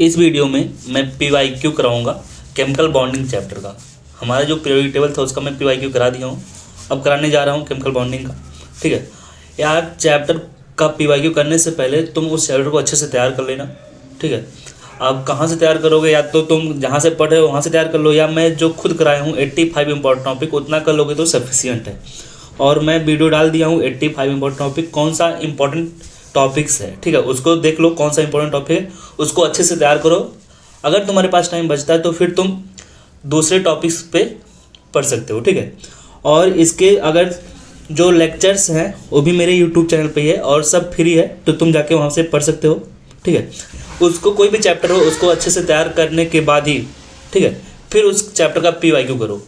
इस वीडियो में मैं PYQ कराऊंगा केमिकल बॉन्डिंग चैप्टर का। हमारा जो पीरियोडिक टेबल था उसका मैं PYQ करा दिया हूँ, अब कराने जा रहा हूँ केमिकल बॉन्डिंग का। ठीक है यार, चैप्टर का PYQ करने से पहले तुम उस चैप्टर को अच्छे से तैयार कर लेना। ठीक है, अब कहाँ से तैयार करोगे, या तो तुम जहाँ से पढ़ रहे हो वहाँ से तैयार कर लो, या मैं जो खुद कराया हूँ 85 इंपॉर्टेंट टॉपिक उतना कर लोगे तो सफिशियंट है। और मैं वीडियो डाल दिया हूँ 85 इंपॉर्टेंट टॉपिक, कौन सा इंपॉर्टेंट टॉपिक्स है। ठीक है, उसको देख लो कौन सा इंपॉर्टेंट टॉपिक है, उसको अच्छे से तैयार करो। अगर तुम्हारे पास टाइम बचता है तो फिर तुम दूसरे टॉपिक्स पे पढ़ सकते हो। ठीक है, और इसके अगर जो लेक्चर्स हैं वो भी मेरे यूट्यूब चैनल पे ही है और सब फ्री है, तो तुम जाके वहाँ से पढ़ सकते हो। ठीक है, उसको कोई भी चैप्टर हो उसको अच्छे से तैयार करने के बाद ही, ठीक है, फिर उस चैप्टर का PYQ करो।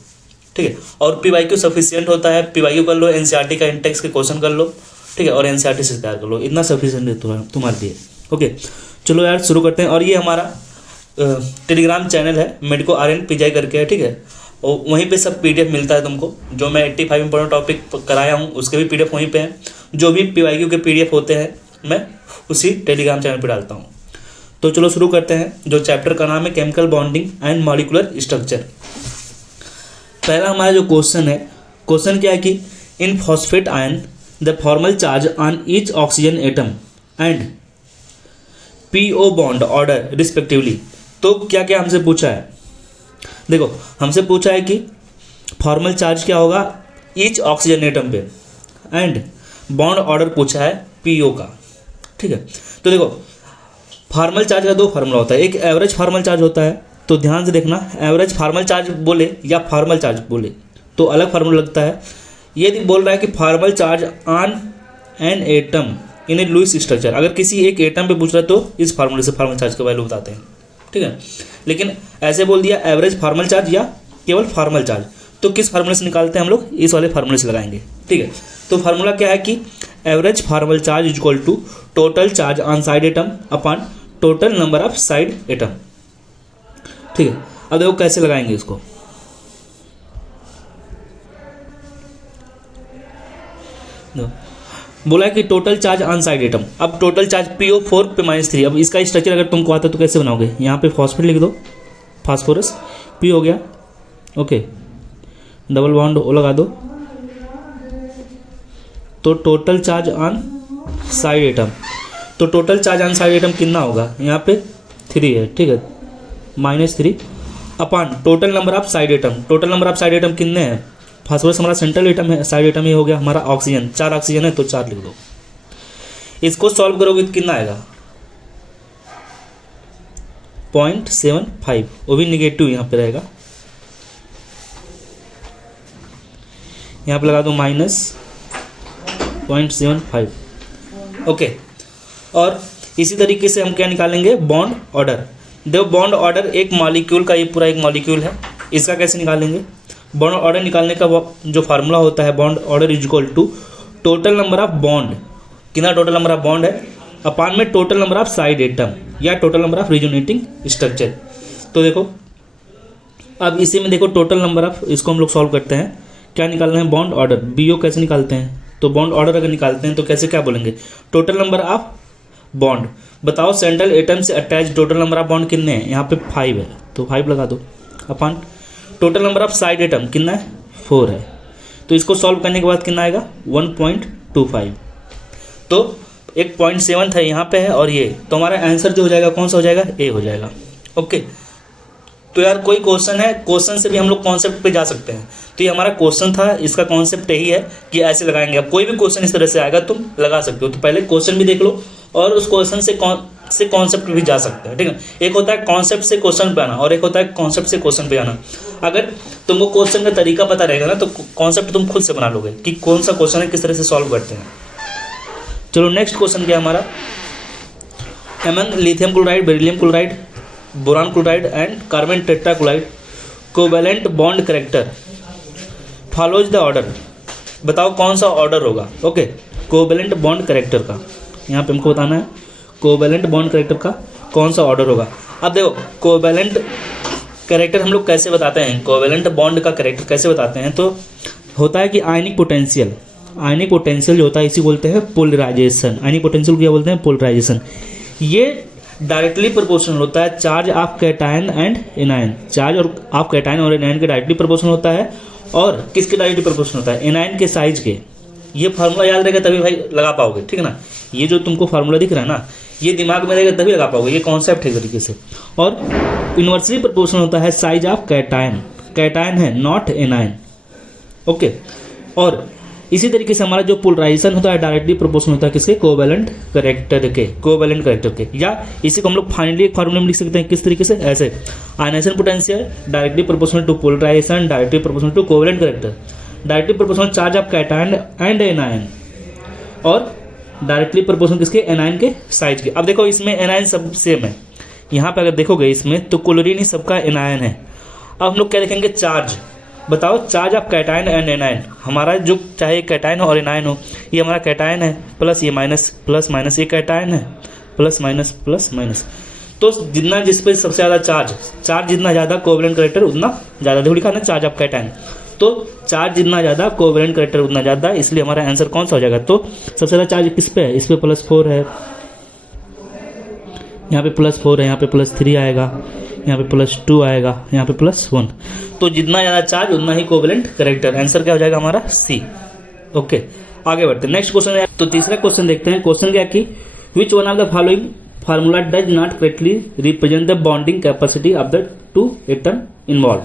ठीक है, और PYQ सफिशियंट होता है, PYQ कर लो, NCERT का इंटेक्स के क्वेश्चन कर लो। ठीक है, और NCERT से तैयार कर लो, इतना सफिशियंट है तुम्हारे लिए। ओके, चलो यार शुरू करते हैं। और ये हमारा टेलीग्राम चैनल है, मेडिको RN PGI करके है। ठीक है, और वहीं पे सब PDF मिलता है तुमको, जो मैं 85 इंपॉर्टेंट टॉपिक कराया हूँ उसके भी PDF वहीं पे हैं। जो भी PYQ के PDF होते हैं मैं उसी टेलीग्राम चैनल पे डालता हूँ। तो चलो शुरू करते हैं। जो चैप्टर का नाम है chemical bonding and molecular structure. पहला हमारा जो क्वेश्चन है, क्वेश्चन क्या है कि in phosphate ion the formal charge on each oxygen atom and PO bond order respectively. तो क्या क्या हमसे पूछा है, देखो हमसे पूछा है कि फॉर्मल चार्ज क्या होगा ईच ऑक्सीजन एटम पे, एंड बॉन्ड ऑर्डर पूछा है PO का। ठीक है, तो देखो फॉर्मल चार्ज का दो फार्मूला होता है, एक एवरेज फॉर्मल चार्ज होता है, तो ध्यान से देखना, एवरेज फॉर्मल चार्ज बोले या फॉर्मल चार्ज बोले तो अलग फार्मूला लगता है। ये बोल रहा है कि formal charge on an atom in a Lewis structure, अगर किसी एक एटम पे पूछ रहा है तो इस फार्मूले से फॉर्मल चार्ज का वैल्यू बताते हैं। ठीक है, लेकिन ऐसे बोल दिया एवरेज फॉर्मल चार्ज या केवल फॉर्मल चार्ज, तो किस फार्मूले से निकालते हैं हम लोग, इस वाले फार्मूले से लगाएंगे। ठीक है, तो फार्मूला क्या है कि average formal charge is equal to total charge on side atom upon total number of side atom. ठीक है, अब देखो कैसे लगाएंगे इसको। बोला है कि total charge on side atom, अब टोटल चार्ज PO4 पे -3। अब इसका स्ट्रक्चर अगर तुमको आता है तो कैसे बनाओगे, यहाँ पे फॉस्फेट लिख दो, फास्फोरस P हो गया। ओके, डबल बॉन्ड O लगा दो, तो total charge on side atom, तो total charge on side atom कितना होगा, यहाँ पे 3 है। ठीक है, -3 upon total number of side atom, total number of side atom कितने हैं, फास्फोरस हमारा सेंट्रल एटम है, साइड एटम ही हो गया हमारा ऑक्सीजन, 4 ऑक्सीजन है तो 4 लिख दो। इसको सॉल्व करोगे तो कितना आएगा 0.75, वो भी निगेटिव यहाँ पे रहेगा, यहाँ पे लगा दो -0.75। ओके, और इसी तरीके से हम क्या निकालेंगे, बॉन्ड ऑर्डर। देखो बॉन्ड ऑर्डर एक मॉलिक्यूल का, ये पूरा एक मॉलिक्यूल है, इसका कैसे निकालेंगे, बॉन्ड ऑर्डर निकालने का जो फार्मूला होता है, bond order is equal to total number of bond, कितना टोटल नंबर ऑफ बॉन्ड है, अपॉन में total number of side atom या total number of resonating structure. तो देखो अब इसी में देखो टोटल नंबर ऑफ, इसको हम लोग सॉल्व करते हैं, क्या निकालना है, बॉन्ड ऑर्डर BO कैसे निकालते हैं, तो बॉन्ड ऑर्डर अगर निकालते हैं तो कैसे क्या बोलेंगे, टोटल नंबर ऑफ बॉन्ड, बताओ सेंट्रल एटम से attach total number of bond कितने हैं, यहाँ पे 5 है तो 5 लगा दो, upon total number of side atom कितना है 4 है, तो इसको सॉल्व करने के बाद कितना आएगा 1.25। तो एक 0.7 था यहाँ पे है, और ये तो हमारा आंसर जो हो जाएगा कौन सा हो जाएगा, A हो जाएगा। ओके, तो यार कोई क्वेश्चन है, क्वेश्चन से भी हम लोग कॉन्सेप्ट पे जा सकते हैं, तो ये हमारा क्वेश्चन था, इसका कॉन्सेप्ट यही है कि ऐसे लगाएंगे। अब कोई भी क्वेश्चन इस तरह से आएगा तुम लगा सकते हो, तो पहले क्वेश्चन भी देख लो और उस क्वेश्चन से कॉन्सेप्ट भी जा सकते हैं। ठीक है, एक होता है कॉन्सेप्ट से क्वेश्चन पे आना और एक होता है कॉन्सेप्ट से क्वेश्चन पे आना। अगर तुमको क्वेश्चन का तरीका पता रहेगा ना तो कॉन्सेप्ट तुम खुद से बना लोगे कि कौन सा क्वेश्चन है, किस तरह से सॉल्व करते हैं। चलो नेक्स्ट क्वेश्चन क्या है हमारा, among lithium chloride, beryllium chloride, boron chloride and carbon tetrachloride covalent bond character follows the order, बताओ कौन सा ऑर्डर होगा। ओके, कोवैलेंट बॉन्ड कैरेक्टर का यहाँ पे हमको बताना है, कोवैलेंट बॉन्ड कैरेक्टर का कौन सा ऑर्डर होगा। अब देखो कोवैलेंट कैरेक्टर हम लोग कैसे बताते हैं, कोवैलेंट बॉन्ड का कैरेक्टर कैसे बताते हैं, तो होता है कि आयनिक पोटेंशियल, आयनिक पोटेंशियल जो होता है इसी बोलते हैं पोलराइजेशन, आयनिक पोटेंशियल क्या बोलते हैं, पोलराइजेशन। ये डायरेक्टली प्रोपोर्शनल होता है charge of cation and anion, charge और ऑफ कैटायन और एनायन के डायरेक्टली प्रोपोर्शनल होता है। और किसके डायरेक्टली प्रोपोर्शनल होता है? एनायन के साइज के। ये फार्मूला याद रहेगा तभी भाई लगा पाओगे, ठीक है ना। ये जो तुमको फार्मूला दिख रहा है ना, ये दिमाग में रहेगा तभी लगा पाओगे, ये कॉन्सेप्ट है एक तरीके से। और इन्वर्सली प्रोपोर्शनल होता है साइज ऑफ कैटायन, कैटायन है नॉट एनायन, ओके। और इसी तरीके से हमारा जो पोलराइजेशन होता है डायरेक्टली प्रोपोर्शनल होता है किसके? कोवैलेंट करेक्टर के, कोवैलेंट करेक्टर के। या इसी को हम लोग फाइनली एक फार्मूले में लिख सकते हैं किस तरीके से? ऐसे, ionisation potential directly proportional to polarisation directly proportional to covalent character, directly proportional charge of cation and anion, और डायरेक्टली प्रोपोर्शनल किसके? एनायन के साइज के। अब देखो इसमें एनायन सब सेम है, यहाँ पे अगर देखोगे इसमें तो क्लोरीन ही सबका एनायन है। अब हम लोग क्या देखेंगे? चार्ज। बताओ charge of cation and anion, हमारा जो चाहे कैटायन हो और एनायन हो, ये हमारा कैटायन है प्लस ये माइनस प्लस माइनस, ये कैटायन है प्लस माइनस। तो जितना जिस पे सबसे ज़्यादा चार्ज जितना ज़्यादा कोवैलेंट करेक्टर उतना ज़्यादा, देखो लिखा ना चार्ज ऑफ कैटायन, तो चार्ज जितना ज़्यादा कोवैलेंट करेक्टर उतना ज़्यादा, इसलिए हमारा आंसर कौन सा हो जाएगा? तो सबसे ज़्यादा चार्ज किस पे है? इस पे +4 है, यहाँ पे +4 है, यहाँ पे +3 आएगा, यहाँ पे +2 आएगा, यहाँ पे +1। तो जितना ज़्यादा चार्ज उतना ही कोवैलेंट करेक्टर। आंसर क्या हो जाएगा हमारा? सी, ओके। आगे बढ़ते हैं, नेक्स्ट क्वेश्चन है। तो तीसरा क्वेश्चन देखते हैं। क्वेश्चन क्या कि which one of the following formula does not correctly represent the bonding capacity of the 2 atom involve,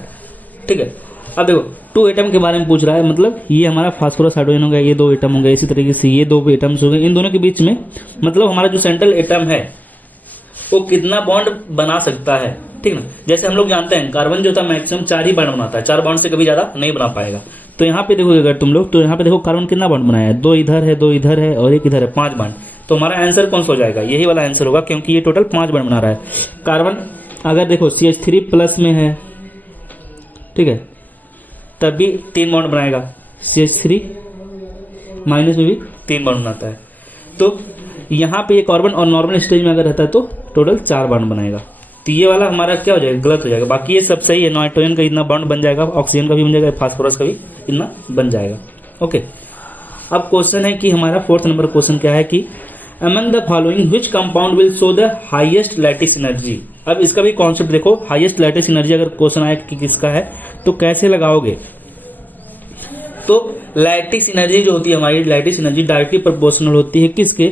ठीक है। अब देखो 2 एटम के बारे में पूछ रहा है, मतलब ये हमारा फास्फोरस हाइड्रोजन हो गया, ये 2 एटम हो गए, इसी तरीके से ये 2 एटम्स हो गए, इन दोनों के बीच में मतलब हमारा जो सेंट्रल एटम है वो कितना बॉन्ड बना सकता है, ठीक ना। जैसे हम लोग जानते हैं कार्बन जो था मैक्सिमम 4 ही बॉन्ड बनाता है, 4 बॉन्ड से कभी ज्यादा नहीं बना पाएगा। तो यहाँ पे देखोगे अगर तुम लोग, तो यहाँ पे देखो कार्बन कितना बॉन्ड बनाया है? 2 इधर है, 2 इधर है और 1 इधर है, 5 बॉन्ड। तो हमारा आंसर कौन सा हो जाएगा? यही वाला आंसर होगा, क्योंकि ये टोटल 5 बॉन्ड बना रहा है। कार्बन अगर देखो CH3 प्लस में है, ठीक है, तब भी 3 बॉन्ड बनाएगा, CH3 माइनस में भी 3 बॉन्ड बनाता है। तो यहाँ पे ये कार्बन और नॉर्मल स्टेज में अगर रहता है तो टोटल 4 बॉन्ड बनाएगा। तो ये वाला हमारा क्या हो जाएगा? गलत हो जाएगा। बाकी ये सब सही है, नाइट्रोजन का इतना बॉन्ड बन जाएगा, ऑक्सीजन का भी बन जाएगा, फास्फोरस का भी इतना बन जाएगा, ओके। अब क्वेश्चन है कि हमारा 4th नंबर क्वेश्चन क्या है कि among the following which compound will show the highest lattice energy. अब इसका भी कॉन्सेप्ट देखो, हाईएस्ट लैटिस एनर्जी अगर क्वेश्चन आए कि किसका है तो कैसे लगाओगे? तो लैटिस एनर्जी जो होती है हमारी, लैटिस एनर्जी डायरेक्टली प्रोपोर्शनल होती है किसके?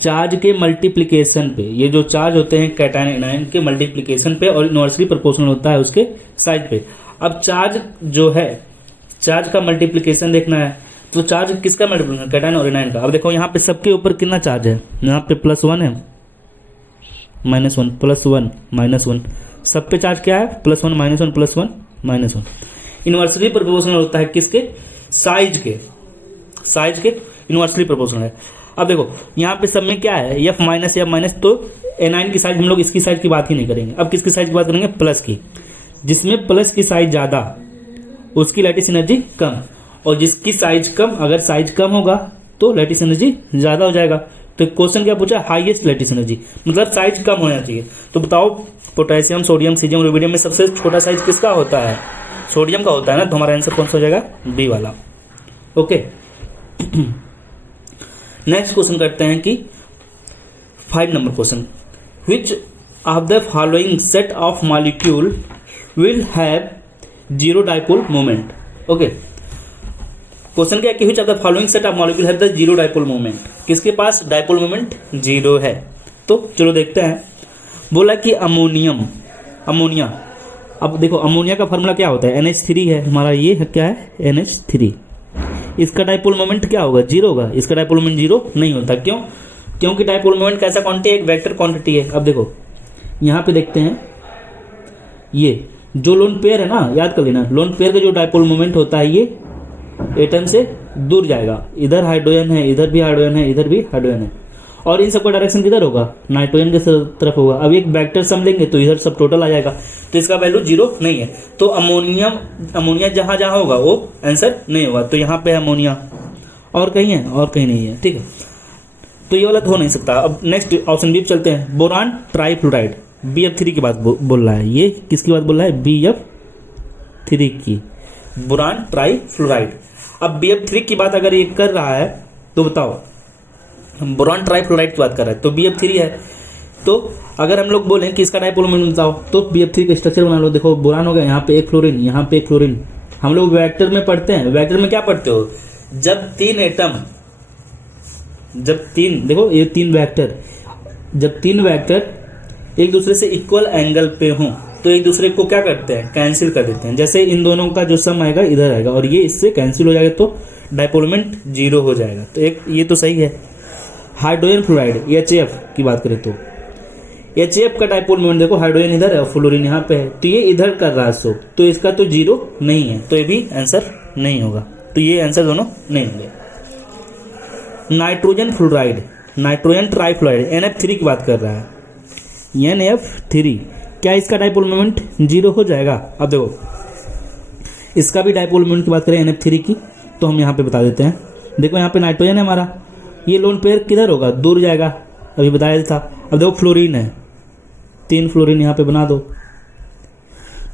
चार्ज के मल्टीप्लिकेशन पे। ये जो चार्ज होते हैं कैटायन एनायन के मल्टीप्लिकेशन पे, और इनवर्सली प्रोपोर्शनल होता है उसके साइज पे। अब चार्ज जो है, चार्ज का मल्टीप्लिकेशन देखना है, तो चार्ज किसका मल्टीप्लिकेशन? कैटायन और एनायन का। अब देखो यहाँ पे सबके ऊपर कितना चार्ज है? यहाँ पे +1 है, -1, +1, -1, सब पे चार्ज क्या है? +1, -1, +1, -1। इनवर्सली प्रोपोर्शनल होता है किसके? साइज के, साइज के इनवर्सली प्रोपोर्शनल है। अब देखो यहाँ पे सब में क्या है? F माइनस F माइनस, तो एनायन की साइज हम लोग इसकी साइज की बात ही नहीं करेंगे। अब किसकी साइज की बात करेंगे? प्लस की। जिसमें प्लस की साइज ज्यादा उसकी लैटिस एनर्जी कम, और जिसकी साइज कम, अगर साइज कम होगा तो लैटिस एनर्जी ज्यादा हो जाएगा। तो क्वेश्चन क्या पूछा? हाईएस्ट लैटिस एनर्जी, मतलब साइज कम होना चाहिए। तो बताओ पोटेशियम, सोडियम, सीजियम, रुबिडियम में सबसे छोटा साइज किसका होता है? सोडियम का होता है ना। तो हमारा आंसर कौन सा हो जाएगा? बी वाला, ओके। नेक्स्ट क्वेश्चन करते हैं कि 5 number question, which of the following set of molecule will have 0 dipole moment, okay. Question क्या है कि which of the following set of molecule have the 0 dipole moment. किसके पास डाइपोल मोमेंट 0 है? तो चलो देखते हैं। बोला कि अमोनिया। अब देखो अमोनिया का फार्मूला क्या होता है? NH3 है हमारा, ये है क्या है? NH3। इसका डाइपोल मोमेंट क्या होगा? 0 होगा। इसका डाइपोल मोमेंट 0 नहीं होता। क्यों? क्योंकि डाइपोल मोमेंट कैसा क्वांटिटी है? एक वेक्टर क्वांटिटी है। अब देखो यहाँ पे देखते हैं, ये जो लोन पेयर है ना, याद कर लेना, लोन पेयर का जो डाइपोल मोमेंट होता है ये एटम से दूर जाएगा। इधर हाइड्रोजन है, इधर भी हाइड्रोजन है, इधर भी हाइड्रोजन है, और इन सबका डायरेक्शन किधर होगा? नाइट्रोजन के तरफ होगा। अब एक वेक्टर सम लेंगे तो इधर सब टोटल आ जाएगा, तो इसका वैल्यू 0 नहीं है। तो अमोनिया जहां जहां होगा वो आंसर नहीं होगा। तो यहाँ पे अमोनिया, और कहीं है? और कहीं नहीं है, ठीक है। तो ये वाला तो हो नहीं सकता। अब नेक्स्ट ऑप्शन बी चलते हैं। बोरान ट्राईफ्लोराइड, BF3 की बात बोल रहा है। ये किसकी बात बोल रहा है? BF3 की, बोरान ट्राईफ्लोराइड। अब BF3 की बात अगर ये कर रहा है तो बताओ, बोरान ट्राईफ्लोराइड की बात कर रहा है तो BF3 है। तो अगर हम लोग बोलें कि इसका डायपोल मोमेंट बताओ, तो BF3 का स्ट्रक्चर बना लो। देखो बोरान हो गया, यहाँ पे एक फ्लोरीन, यहाँ पे एक फ्लोरीन। हम लोग वेक्टर में पढ़ते हैं, वेक्टर में क्या पढ़ते हो, जब तीन एटम, देखो ये तीन वेक्टर, जब तीन वेक्टर एक दूसरे से इक्वल एंगल पे हों तो एक दूसरे को क्या करते हैं, कैंसिल कर देते हैं। जैसे इन दोनों का जो सम आएगा इधर आएगा और ये इससे कैंसिल हो जाएगा तो डायपोल मोमेंट 0 हो जाएगा। तो एक ये तो सही है। हाइड्रोजन फ्लोराइड HF की बात करें तो HF का डायपोल मोमेंट देखो, हाइड्रोजन इधर है और फ्लोरीन यहाँ पे है, तो ये इधर कर रहा है सो, तो इसका तो 0 नहीं है, तो ये भी आंसर नहीं होगा। तो ये आंसर दोनों नहीं होंगे। Nitrogen fluoride, nitrogen trifluoride NF3 की बात कर रहा है, NF3, क्या इसका डायपोल मोमेंट 0 हो जाएगा? अब देखो इसका भी डायपोल मोमेंट की बात करें NF3 की, तो हम यहाँ पे बता देते हैं। देखो यहाँ पे नाइट्रोजन है हमारा, ये लोन पेयर किधर होगा, दूर जाएगा, अभी बताया था। अब देखो फ्लोरीन है, 3 फ्लोरीन यहाँ पे बना दो,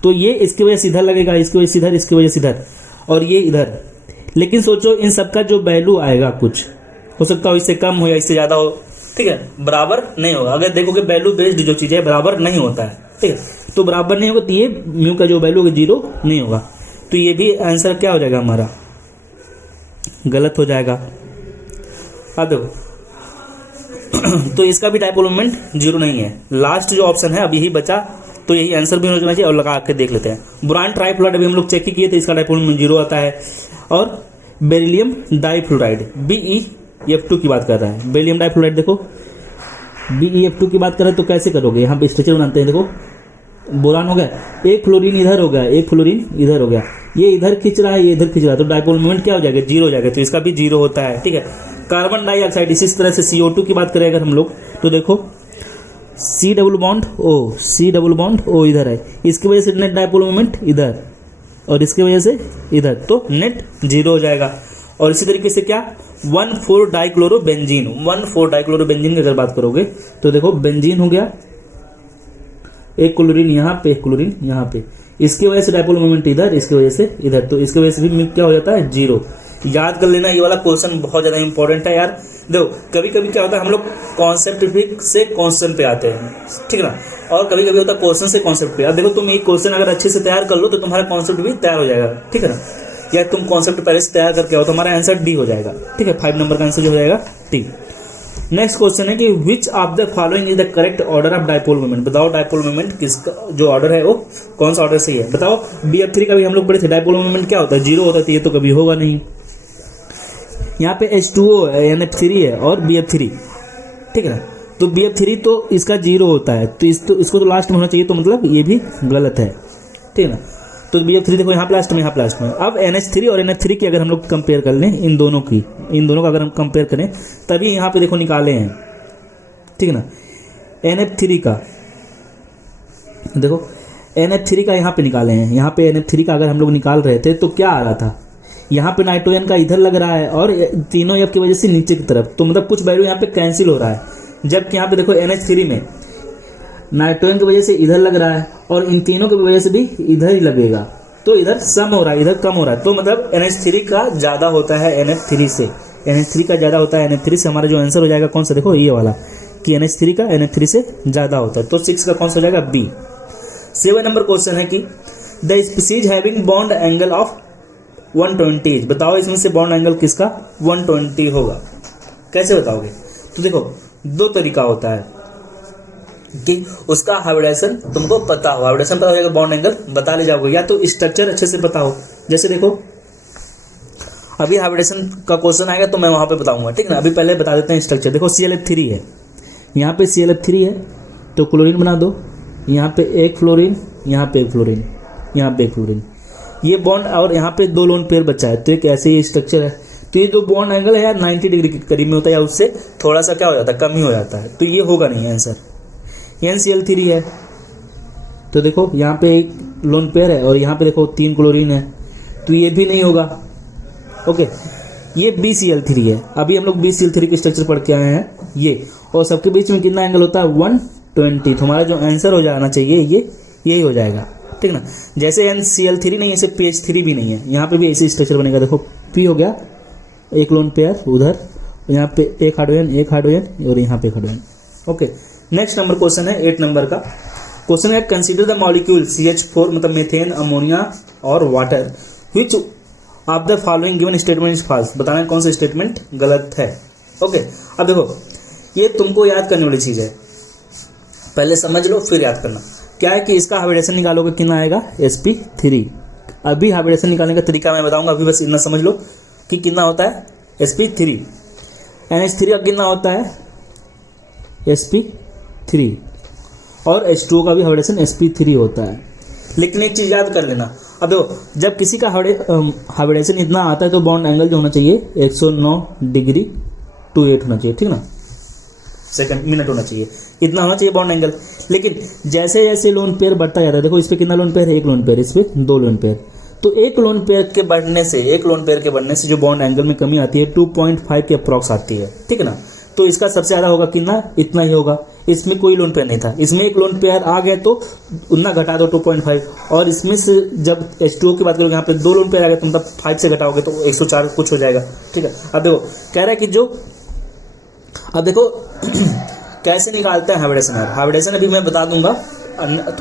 तो ये इसकी वजह से इधर लगेगा, इसकी वजह से इधर, इसकी वजह से इधर, और ये इधर। लेकिन सोचो इन सबका जो वैल्यू आएगा, कुछ हो सकता हो इससे कम हो या इससे ज़्यादा हो, ठीक है, बराबर नहीं होगा। अगर देखोगे वैल्यू बेस्ड जो चीज़ है बराबर नहीं होता है, ठीक है, तो बराबर नहीं होगा तो ये म्यू का जो वैल्यू होगा 0 नहीं होगा। तो ये भी आंसर क्या हो जाएगा हमारा, गलत हो जाएगा। अब देखो तो इसका भी डायपोल मोमेंट 0 नहीं है। लास्ट जो ऑप्शन है अब यही बचा, तो यही आंसर भी होना चाहिए। और लगा के देख लेते हैं। बोरान ट्राइफ्लोराइड अभी हम लोग चेक ही किए थे, इसका डायपोल मोमेंट 0 आता है। और बेरिलियम डाइफ्लोराइड BeF2 की बात कर रहा है। बेरिलियम डाइफ्लोराइड देखो BeF2 की बात करें तो कैसे करोगे, यहाँ पे स्ट्रक्चर बनाते हैं। देखो बोरान हो गया, एक फ्लोरीन इधर हो गया, एक फ्लोरीन इधर हो गया, ये इधर खींच रहा है, ये इधर खींच रहा है, तो डायपोल मोमेंट क्या हो जाएगा, 0 हो जाएगा। तो इसका भी 0 होता है, ठीक है। कार्बन डाइऑक्साइड इसी तरह से CO2 की बात करें अगर हम लोग, तो देखो C डबल बॉन्ड O इधर है, इसकी वजह से नेट डायपोल मोमेंट इधर, और इसकी वजह से इधर, तो नेट 0 हो जाएगा। और इसी तरीके से क्या 1,4 डाइक्लोरोबेंजीन, 1,4 डाइक्लोरोबेंजीन की अगर बात करोगे तो देखो बेंजीन हो गया, एक क्लोरीन यहाँ पे, एक क्लोरीन यहाँ पे, इसकी वजह से डायपोल मोमेंट इधर, इसकी वजह से इधर, तो इसकी वजह से भी क्या हो जाता है 0। याद कर लेना, ये वाला क्वेश्चन बहुत ज़्यादा इंपॉर्टेंट है यार। देखो कभी कभी क्या होता है, हम लोग कॉन्सेप्ट से क्वेश्चन पे आते हैं, ठीक है ना, और कभी कभी होता है क्वेश्चन से कॉन्सेप्ट पे। अब देखो तुम एक क्वेश्चन अगर अच्छे से तैयार कर लो तो तुम्हारा कॉन्सेप्ट भी तैयार हो जाएगा, ठीक है ना। या तुम कॉन्सेप्ट पहले से तैयार करके आओ तो हमारा आंसर डी हो जाएगा, ठीक है। 5 नंबर का आंसर जो हो जाएगा डी। नेक्स्ट क्वेश्चन है कि which of the following is the correct order of dipole moment. बताओ डायपोल मोमेंट किसका जो ऑर्डर है वो कौन सा ऑर्डर सही है, बताओ। BF3 का भी हम लोग पढ़े थे, डायपोल मोमेंट क्या होता है, 0 होता है, ये तो कभी होगा नहीं। यहाँ पे H2O है, NF3 है और BF3, ठीक है ना। तो BF3 तो इसका 0 होता है, तो इसको तो लास्ट में होना चाहिए, तो मतलब ये भी गलत है, ठीक है ना। तो BF3 देखो यहाँ लास्ट में, यहाँ लास्ट में। अब NH3 और NF3 की अगर हम लोग कंपेयर कर लें, इन दोनों का अगर हम कंपेयर करें तभी यहाँ पे देखो निकाले हैं, ठीक है ना। NF3 का देखो, NF3 का यहाँ पे निकाले हैं, यहाँ पे NF3 का अगर हम लोग निकाल रहे थे तो क्या आ रहा था, यहाँ पे नाइट्रोजन का इधर लग रहा है और तीनों F की वजह से नीचे की तरफ, तो मतलब कुछ वैल्यू यहाँ पे कैंसिल हो रहा है। जबकि यहाँ पे देखो NH3 में नाइट्रोजन की वजह से इधर लग रहा है और इन तीनों की वजह से भी इधर ही लगेगा, तो इधर सम हो रहा है, इधर कम हो रहा है। तो मतलब NH3 का ज़्यादा होता है NF3 से, NH3 का ज़्यादा होता है NF3 से। हमारा जो आंसर हो जाएगा कौन सा, देखो ये वाला, कि NH3 का NF3 से ज़्यादा होता है। तो 6 का कौन सा हो जाएगा, बी। 7 नंबर क्वेश्चन है कि the species having bond angle of 120, बताओ इसमें से बॉन्ड एंगल किसका 120 होगा, कैसे बताओगे। तो देखो 2 तरीका होता है कि उसका हाइब्रिडेशन तुमको पता हो, हाइब्रिडेशन पता हो जाएगा, बॉन्ड एंगल बता ले जाओगे, या तो स्ट्रक्चर अच्छे से पता हो। जैसे देखो अभी हाइब्रिडेशन का क्वेश्चन आएगा तो मैं वहाँ पे बताऊंगा, ठीक है ना। अभी पहले बता देते हैं स्ट्रक्चर। देखो ClF3 है, यहाँ पे ClF3 है तो क्लोरीन बना दो, यहाँ पे एक फ्लोरीन, यहाँ पे एक फ्लोरीन, यहाँ पे एक फ्लोरीन, ये बॉन्ड, और यहाँ पे 2 लोन पेयर बचा है, तो एक ऐसे ही स्ट्रक्चर है। तो ये जो बॉन्ड एंगल है यार 90 डिग्री के करीब में होता है, या उससे थोड़ा सा क्या हो जाता है, कम ही हो जाता है, तो ये होगा नहीं आंसर। NCl3 है तो देखो यहाँ पे एक लोन पेयर है और यहाँ पे देखो 3 क्लोरीन है, तो ये भी नहीं होगा, ओके। ये BCl3 है, अभी हम लोग BCl3 के स्ट्रक्चर पढ़ के आए हैं ये, और सबके बीच में कितना एंगल होता है 120। तो हमारा जो आंसर हो जाना चाहिए ये यही हो जाएगा, ठीक ना। जैसे NCl3 नहीं, ऐसे PH3 भी नहीं है, यहाँ पे भी ऐसे स्ट्रक्चर बनेगा। देखो P हो गया, एक लोन पेयर उधर, यहाँ पे एक हाइड्रोजन और यहाँ पे एक hydrogen, okay. Next number question है 8 नंबर का क्वेश्चन है, कंसीडर द मॉलिक्यूल CH4 मतलब मीथेन, अमोनिया और water, which of the following given statement is false. बताना है कौन सा स्टेटमेंट गलत है। ओके, अब देखो ये तुमको याद करने वाली चीज़ है, पहले समझ लो फिर याद करना। क्या है कि इसका हाइब्रिडेशन निकालोगे कितना आएगा sp3। अभी हाइब्रिडेशन निकालने का तरीका मैं बताऊंगा, अभी बस इतना समझ लो कि कितना होता है sp3। NH3 का कितना होता है sp3 और H2O का भी हाइब्रिडेशन sp3 होता है। लेकिन एक चीज़ याद कर लेना, अब देखो जब किसी का हाइब्रिडेशन इतना आता है तो बॉन्ड एंगल जो होना चाहिए 109 डिग्री 28 होना चाहिए, ठीक ना, सेकंड मिनट होना चाहिए, इतना होना चाहिए बॉन्ड एंगल। लेकिन जैसे जैसे लोन पेयर बढ़ता जाता है, देखो इस पर कितना लोन पेयर है, 1 लोन पेयर, इस पर 2 लोन पेयर, तो 1 लोन पेयर के बढ़ने से जो बॉन्ड एंगल में कमी आती है 2.5 के अप्रॉक्स आती है, ठीक है ना। तो इसका सबसे ज़्यादा होगा कितना, इतना ही होगा। इसमें कोई लोन पेयर नहीं था, इसमें 1 लोन पेयर आ गया तो उतना घटा दो 2.5, और इसमें से जब H2O की बात करोगे यहाँ पे 2 लोन पेयर आ गया तो मतलब 5 से घटाओगे तो 104 कुछ हो जाएगा, ठीक है। अब देखो कह रहा है कि जो, अब देखो कैसे निकालते हैं हाइब्रिडेशन। हाइब्रिडेशन अभी मैं बता दूंगा,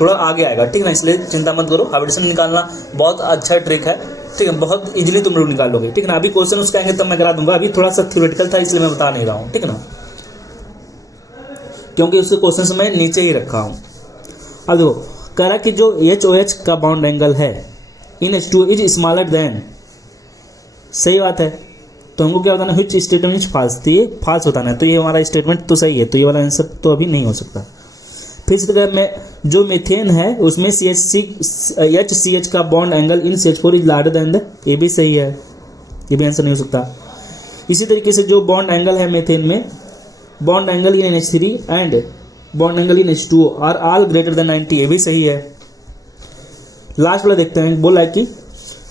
थोड़ा आगे आएगा, ठीक है ना, इसलिए चिंता मत करो। हाइब्रिडेशन निकालना बहुत अच्छा ट्रिक है, ठीक है, बहुत इजीली तुम लोग निकाल लोगे, ठीक है ना। अभी क्वेश्चन उसके आएंगे तब मैं करा दूंगा, अभी थोड़ा सा थ्योरेटिकल था इसलिए मैं बता नहीं रहा हूँ, ठीक है ना, क्योंकि उसके क्वेश्चन से मैं नीचे ही रखा हूँ। अब देखो कह रहा कि जो HOH का बॉन्ड एंगल है इन H2O इज स्मॉलर देन, सही बात है, तो हमको क्या बताना, व्हिच स्टेटमेंट इज फॉल्स, तो ये फॉल्स बताना है, तो ये हमारा स्टेटमेंट तो सही है, तो ये वाला आंसर तो अभी नहीं हो सकता। फिर इसी तरह में जो मीथेन है उसमें HCH का bond angle in CH4 is larger than the, ये भी सही है, ये भी आंसर नहीं हो सकता। इसी तरीके से जो बॉन्ड एंगल है मीथेन में, bond angle in NH3 and bond angle in H2O are all greater than 90, ये भी सही है। लास्ट वाला देखते हैं, बोला है कि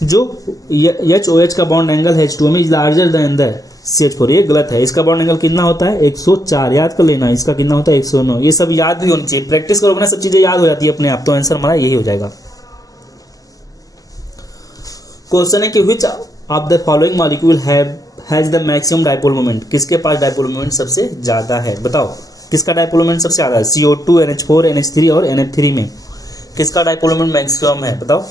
जो HOH का बॉन्ड एंगल है H2O में is larger than the CH4, ये गलत है। इसका बॉन्ड एंगल कितना होता है 104, याद कर लेना, इसका कितना होता है 109, ये सब याद भी होनी चाहिए, प्रैक्टिस करोगे ना सब चीजें याद हो जाती है अपने आप, तो आंसर हमारा यही हो जाएगा। क्वेश्चन है कि which of the following molecule has the maximum dipole moment, किसके पास डायपोल मोमेंट सबसे ज्यादा है, बताओ किसका डायपोल मोमेंट सबसे ज्यादा है। CO2, NH4, NH3 और NF3 में किसका डायपोल मोमेंट मैक्सिमम है, बताओ।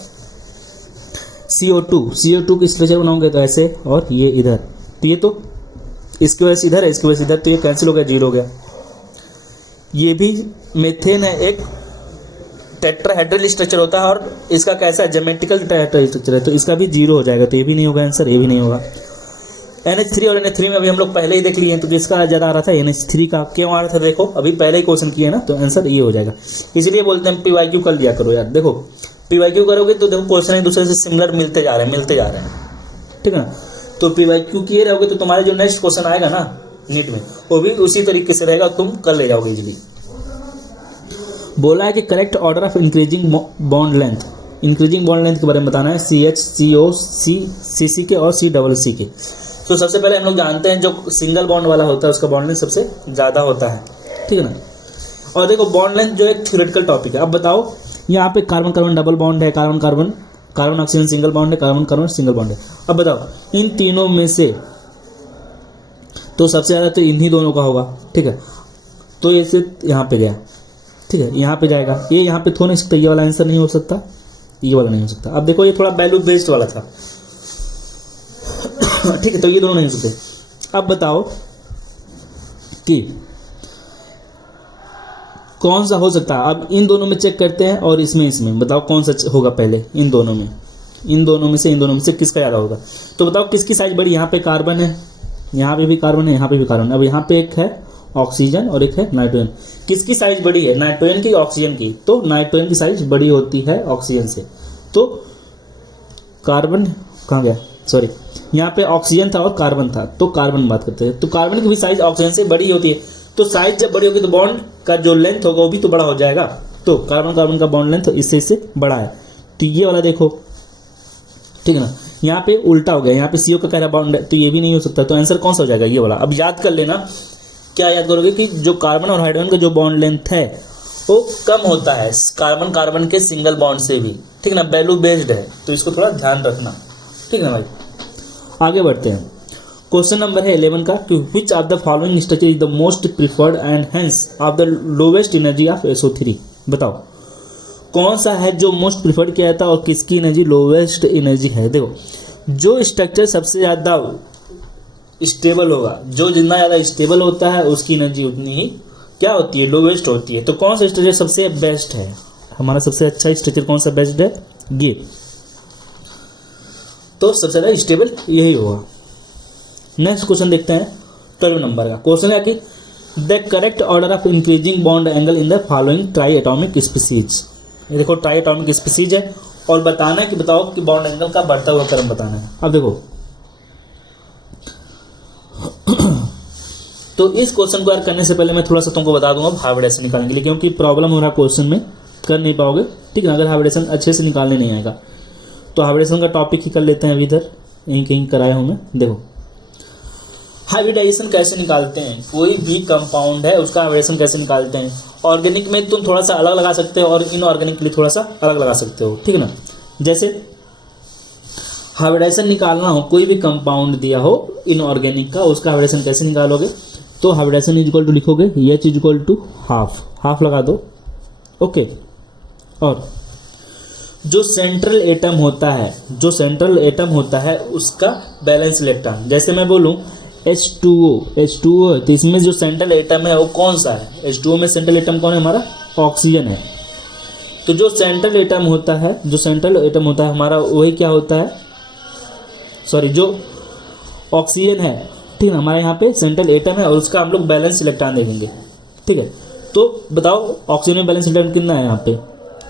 CO2 की स्ट्रक्चर बनाओगे तो ऐसे, और ये इधर, तो ये तो इसकी वजह से इधर है, इसकी वजह से इधर, तो ये कैंसिल हो गया, 0 हो गया। ये भी मीथेन है, एक टेट्राहेड्रल स्ट्रक्चर होता है, और इसका कैसा है ज्योमेट्रिकल टेट्राहेड्रल स्ट्रक्चर है, तो इसका भी 0 हो जाएगा, तो ये भी नहीं होगा आंसर, ये भी नहीं होगा। NH3 और NH3 में अभी हम लोग पहले ही देख लिए हैं, तो किसका ज़्यादा आ रहा था, NH3 का। क्यों आ रहा था, देखो अभी पहले ही क्वेश्चन किए ना, तो आंसर ये हो जाएगा। इसलिए बोलते हैं PYQ कर लिया करो यार, देखो PYQ करोगे तो देखो क्वेश्चन एक दूसरे से सिमिलर मिलते जा रहे हैं, ठीक है ना। तो PYQ किए रहोगे तो तुम्हारे जो नेक्स्ट क्वेश्चन आएगा ना नीट में, वो भी उसी तरीके से रहेगा, तुम कर ले जाओगे इजीली। बोला है कि correct order of increasing bond length, increasing bond length के बारे में बताना है, CH, CO, CC के और CCC के। तो सबसे पहले हम लोग जानते हैं जो सिंगल बॉन्ड वाला होता है उसका बॉन्ड लेंथ सबसे ज़्यादा होता है, ठीक है ना। और देखो बॉन्ड लेंथ जो एक थ्योरेटिकल टॉपिक है। अब बताओ यहाँ पे कार्बन कार्बन डबल बॉन्ड है, carbon carbon carbon oxygen single bond है, कार्बन कार्बन सिंगल बॉन्ड है। अब बताओ इन तीनों में से तो सबसे ज़्यादा तो इन्हीं दोनों का होगा, ठीक है। तो ये से यहाँ पे गया, ठीक है, यहाँ पे जाएगा, ये यहाँ पे थो नहीं सकता, ये वाला आंसर नहीं हो सकता, ये वाला नहीं हो सकता। अब देखो ये थोड़ा वैल्यू बेस्ड वाला था, ठीक है, तो ये दोनों नहीं हो सकते। अब बताओ कि कौन सा हो सकता है। अब इन दोनों में चेक करते हैं और इसमें बताओ कौन सा होगा पहले, इन दोनों में से किसका ज़्यादा होगा। तो बताओ किसकी साइज बड़ी, यहाँ पे कार्बन है, यहाँ पे भी कार्बन है, यहाँ पे भी कार्बन। अब यहाँ पे एक है ऑक्सीजन और एक है नाइट्रोजन, किसकी साइज बड़ी है, नाइट्रोजन की ऑक्सीजन की। तो नाइट्रोजन की साइज बड़ी होती है ऑक्सीजन से, तो कार्बन कहाँ गया, सॉरी, यहाँ पे ऑक्सीजन था और कार्बन था, तो कार्बन बात करते हैं। तो कार्बन की भी साइज ऑक्सीजन से बड़ी होती है, तो साइज जब बड़ी होगी तो बॉन्ड का जो लेंथ होगा वो भी तो बड़ा हो जाएगा। तो कार्बन कार्बन का बॉन्ड लेंथ इससे बड़ा है, तो ये वाला देखो, ठीक है ना। यहाँ पे उल्टा हो गया, यहाँ पे CO का कह रहा बॉन्ड है, तो ये भी नहीं हो सकता, तो आंसर कौन सा हो जाएगा, ये वाला। अब याद कर लेना, क्या याद करोगे कि जो कार्बन और हाइड्रोजन का जो बॉन्ड लेंथ है वो कम होता है कार्बन कार्बन के सिंगल बॉन्ड से भी, ठीक है ना, वैल्यू बेस्ड है, तो इसको थोड़ा ध्यान रखना, ठीक है ना भाई। आगे बढ़ते हैं, क्वेश्चन नंबर है 11 का कि which of the following structure is the most preferred and hence of the lowest energy of SO3। बताओ कौन सा है जो मोस्ट प्रिफर्ड किया जाता है और किसकी एनर्जी लोवेस्ट एनर्जी है। देखो जो स्ट्रक्चर सबसे ज़्यादा स्टेबल होगा, जो जितना ज़्यादा स्टेबल होता है उसकी एनर्जी उतनी ही क्या होती है, लोवेस्ट होती है। तो कौन सा स्ट्रक्चर सबसे बेस्ट है, हमारा सबसे अच्छा स्ट्रक्चर कौन सा बेस्ट है, ये तो सबसे ज़्यादा स्टेबल यही होगा। नेक्स्ट क्वेश्चन देखते हैं 12 नंबर का। क्वेश्चन है कि the correct order of increasing bond angle in the following try atomic species. ये देखो ट्राई एटॉमिक स्पीसीज है और बताना है कि बताओ कि बॉन्ड एंगल का बढ़ता हुआ क्रम बताना है। अब देखो तो इस क्वेश्चन को यार करने से पहले मैं थोड़ा सा तुमको बता दूंगा हाइब्रिडेशन निकालने के लिए, क्योंकि प्रॉब्लम हो रहा क्वेश्चन में कर नहीं पाओगे, ठीक है। अगर हाइब्रिडेशन अच्छे से निकालने नहीं आएगा तो हाइब्रिडेशन का टॉपिक ही कर लेते हैं। अभी इधर यहीं कहीं कराया हूँ मैं। देखो हाइब्रिडाइजेशन कैसे निकालते हैं, कोई भी कंपाउंड है उसका हाइब्रिडेशन कैसे निकालते हैं। ऑर्गेनिक में तुम थोड़ा सा अलग लगा सकते हो और इनऑर्गेनिक के लिए थोड़ा सा अलग लगा सकते हो, ठीक है ना। जैसे हाइब्रिडाइजेशन निकालना हो, कोई भी कंपाउंड दिया हो इनऑर्गेनिक का, उसका हाइब्रिडेशन कैसे निकालोगे, तो हाइब्रिडेशन इज इक्वल टू लिखोगे H is equal to half लगा दो, ओके। और जो सेंट्रल एटम होता है उसका बैलेंस इलेक्ट्रॉन, जैसे मैं बोलूँ H2O तो इसमें जो सेंट्रल एटम है वो कौन सा है, H2O में सेंट्रल एटम कौन है, हमारा ऑक्सीजन है। तो जो सेंट्रल एटम होता है हमारा वही क्या होता है, सॉरी जो ऑक्सीजन है, ठीक है, हमारे यहाँ पे सेंट्रल एटम है और उसका हम लोग बैलेंस इलेक्ट्रॉन दे देंगे, ठीक है। तो बताओ ऑक्सीजन में बैलेंस इलेक्ट्रॉन कितना है यहाँ पे,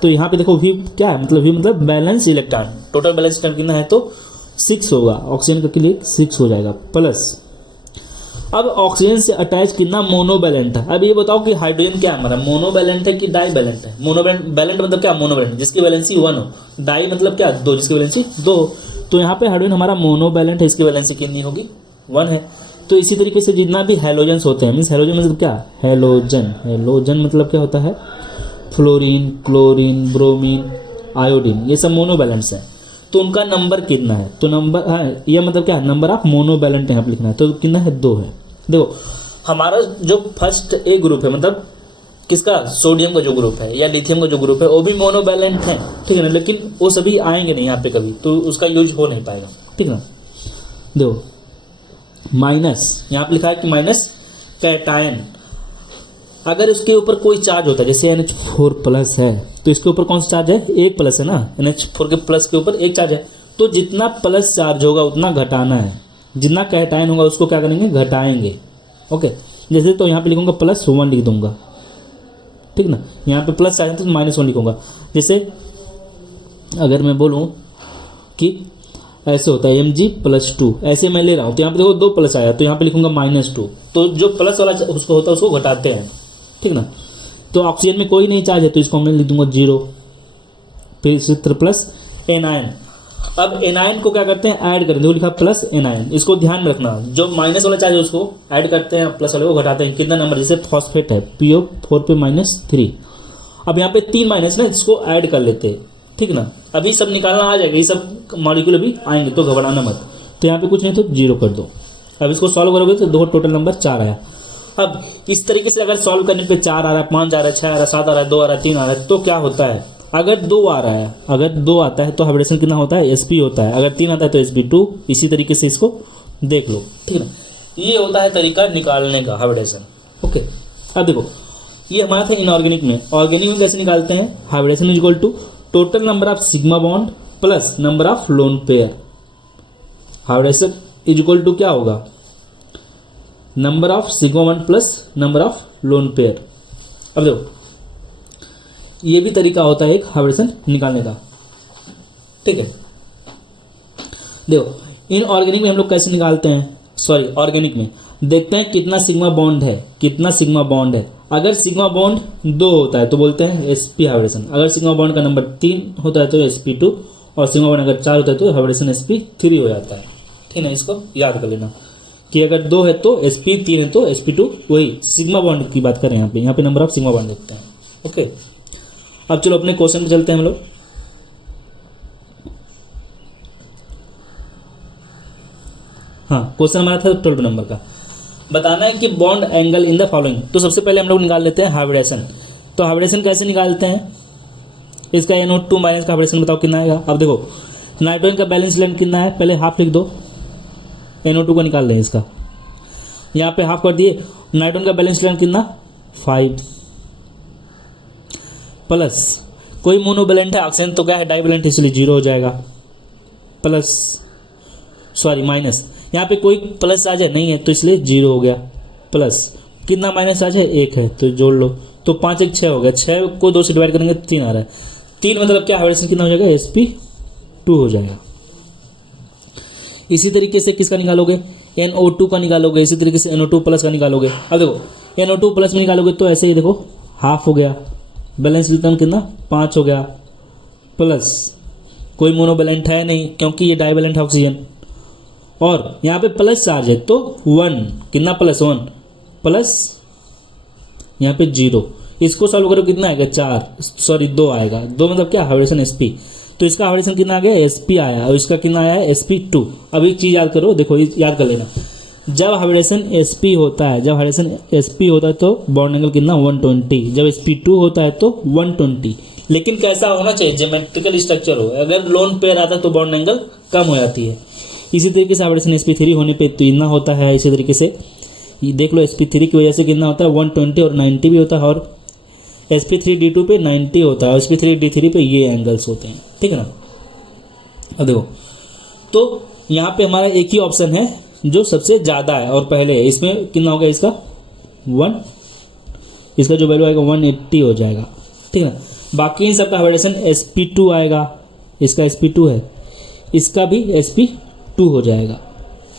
तो यहाँ पे देखो V क्या है, मतलब V मतलब balance electron, total balance electron कितना है तो 6 होगा, ऑक्सीजन का लिए 6 हो जाएगा प्लस। अब ऑक्सीजन से अटैच कितना मोनोवैलेंट है। अब ये बताओ कि हाइड्रोजन क्या है हमारा, मोनोवैलेंट है कि डाईवैलेंट है। मोनोवैलेंट मतलब क्या, मोनोवैलेंट जिसकी वैलेंसी 1 हो, डाई मतलब क्या 2 जिसकी वैलेंसी 2। तो यहाँ पे हाइड्रोजन हमारा मोनोवैलेंट है, इसकी वैलेंसी कितनी होगी 1 है। तो इसी तरीके से जितना भी हैलोजेंस होते हैं, मीन्स हैलोजन मतलब क्या, हैलोजन मतलब क्या होता है, फ्लोरीन, क्लोरीन, ब्रोमीन, आयोडीन, ये सब मोनोवैलेंट्स हैं। तो उनका नंबर कितना है, तो नंबर हाँ ये मतलब क्या, नंबर ऑफ मोनोवैलेंट यहाँ पे लिखना है, तो कितना है 2 है। देखो हमारा जो फर्स्ट ए ग्रुप है, मतलब किसका, सोडियम का जो ग्रुप है या लिथियम का जो ग्रुप है वो भी मोनोवैलेंट है, ठीक है ना, लेकिन वो सभी आएंगे नहीं यहाँ पे कभी, तो उसका यूज हो नहीं पाएगा, ठीक है ना। देखो माइनस यहाँ पे लिखा है कि माइनस कैटायन, अगर उसके ऊपर कोई चार्ज होता है, जैसे NH4 प्लस है तो इसके ऊपर कौन सा चार्ज है, 1 प्लस है ना, NH4 के प्लस के ऊपर 1 चार्ज है, तो जितना प्लस चार्ज होगा उतना घटाना है, जितना कैटायन होगा उसको क्या करेंगे, घटाएंगे, ओके। जैसे तो यहाँ पे लिखूंगा +1 लिख दूंगा, ठीक ना, यहाँ पे प्लस चार्ज है तो -1 लिखूंगा। जैसे अगर मैं बोलूँ कि ऐसे होता है Mg+2, ऐसे मैं ले रहा हूँ तो यहाँ पे देखो 2 प्लस आया तो यहाँ पे लिखूंगा -2, तो जो प्लस वाला उसको होता है उसको घटाते हैं, ठीक ना। तो ऑक्सीजन में कोई नहीं चार्ज है तो इसको मैं लिख दूंगा 0, फिर चित्र प्लस एनायन। अब एनायन को क्या करते हैं, ऐड करते हैं, देखो लिखा प्लस एनायन, इसको ध्यान में रखना, जो माइनस वाला चार्ज है उसको ऐड करते हैं, प्लस वाले को घटाते हैं। कितना नंबर, जैसे फॉस्फेट है PO4 पे -3, अब यहाँ पे 3 माइनस ना, इसको ऐड कर लेते हैं, ठीक ना। अभी सब निकालना आ जाएगा, ये सब मॉलिक्यूल अभी आएंगे तो घबराना मत। तो यहाँ पे कुछ नहीं तो 0 कर दो। अब इसको सॉल्व करोगे तो दो टोटल नंबर 4 आया। अब इस तरीके से अगर सॉल्व करने पे 4 आ रहा है, 5 आ रहा है, 6 आ रहा है, 7 आ रहा है, 2 आ रहा है, 3 आ रहा है, तो क्या होता है, अगर 2 आ रहा है, अगर 2 आता है तो हाइब्रिडेशन कितना होता है, Sp होता है, अगर 3 आता है तो Sp2। इसी तरीके से इसको देख लो, ठीक है ना। ये होता है तरीका निकालने का हाइब्रिडेशन, ओके। अब देखो ये हमारा था इनऑर्गेनिक में। ऑर्गेनिक में कैसे निकालते हैं, hybridisation is equal to total number of sigma bond plus number of lone pair. Hybridisation is equal to क्या होगा, number of sigma bond plus number of lone pair. अब देखो ये भी तरीका होता है एक हाइब्रिडेशन निकालने का, ठीक है। देखो इनऑर्गेनिक में हम लोग कैसे निकालते हैं, सॉरी ऑर्गेनिक में देखते हैं कितना सिग्मा बॉन्ड है, कितना सिग्मा बॉन्ड है। अगर सिग्मा बॉन्ड 2 होता है तो बोलते हैं sp हाइब्रिडेशन, अगर सिग्मा बॉन्ड का नंबर 3 होता है तो sp2, और सिग्मा बॉन्ड अगर 4 होता है तो हाइब्रिडेशन sp3 हो जाता है, ठीक है। इसको याद कर लेना कि अगर 2 है तो sp, 3 है तो sp2, वही सिग्मा बॉन्ड की बात कर रहे हैं यहाँ पे नंबर ऑफ सिग्मा बॉन्ड देखते हैं, ओके। अब चलो अपने क्वेश्चन पे चलते हैं हम लोग। हाँ क्वेश्चन हमारा था 12 नंबर का, बताना है कि bond angle in the following. तो सबसे पहले हम लोग निकाल लेते हैं हाइब्रिडेशन। तो हाइब्रिडेशन कैसे निकालते हैं, इसका NO2 माइनस का हाइब्रिडेशन बताओ कितना आएगा। अब देखो नाइट्रोजन का बैलेंस लेंथ कितना है, पहले हाफ लिख दो, NO2 को निकाल लें इसका, यहाँ पे हाफ कर दिए। नाइट्रोजन का बैलेंस लेंथ कितना 5 प्लस कोई मोनोवैलेंट है ऑक्सीजन तो क्या है डाइवैलेंट, इसलिए 0 हो जाएगा, प्लस सॉरी माइनस, यहाँ पे कोई प्लस आ जाए नहीं है तो इसलिए 0 हो गया, प्लस कितना माइनस आ जाए 1 है तो जोड़ लो, तो 5 1 6 हो गया, 6 को 2 से डिवाइड करेंगे 3 आ रहा है, 3 मतलब क्या हाइब्रिडेशन कितना हो जाएगा sp2 हो जाएगा। इसी तरीके से किसका निकालोगे, NO2 का निकालोगे, इसी तरीके से NO2 प्लस का निकालोगे। अब देखो NO2 प्लस में निकालोगे तो ऐसे ही देखो हाफ हो गया, बैलेंस रिटर्न कितना 5 हो गया, प्लस कोई मोनोवैलेंट है नहीं क्योंकि ये डाइवैलेंट है ऑक्सीजन, और यहाँ पे प्लस चार्ज है तो 1 कितना प्लस 1 प्लस यहाँ पे 0, इसको सॉल्व करो कितना आएगा 2 आएगा, 2 मतलब क्या हाइब्रिडेशन sp, तो इसका हाइब्रिडेशन कितना आ गया sp आया और इसका कितना आया है sp2। अब एक चीज़ याद करो, देखो याद कर लेना, जब हाइब्रिडेशन sp होता है, जब हाइब्रिडेशन sp होता है तो बॉन्ड एंगल कितना 120, जब sp2 होता है तो 120, लेकिन कैसा होना चाहिए ज्योमेट्रिकल स्ट्रक्चर हो, अगर लोन पेयर आता है तो बॉन्ड एंगल कम हो जाती है। इसी तरीके से हाइब्रिडेशन sp3 होने पे तो इतना होता है, इसी तरीके से ये देख लो sp3 की वजह से कितना होता है 120 और 90 भी होता है, और sp3d2 पे 90 होता है और sp3d3 पे ये एंगल्स होते हैं, ठीक है ना। अब देखो तो यहाँ पे हमारा एक ही ऑप्शन है जो सबसे ज़्यादा है और पहले है, इसमें कितना होगा इसका 1, इसका जो वैल्यू आएगा 180 हो जाएगा, ठीक है ना। बाकी इन सबका हाइब्रिडेशन sp2 आएगा, इसका sp2 है, इसका भी sp2 हो जाएगा,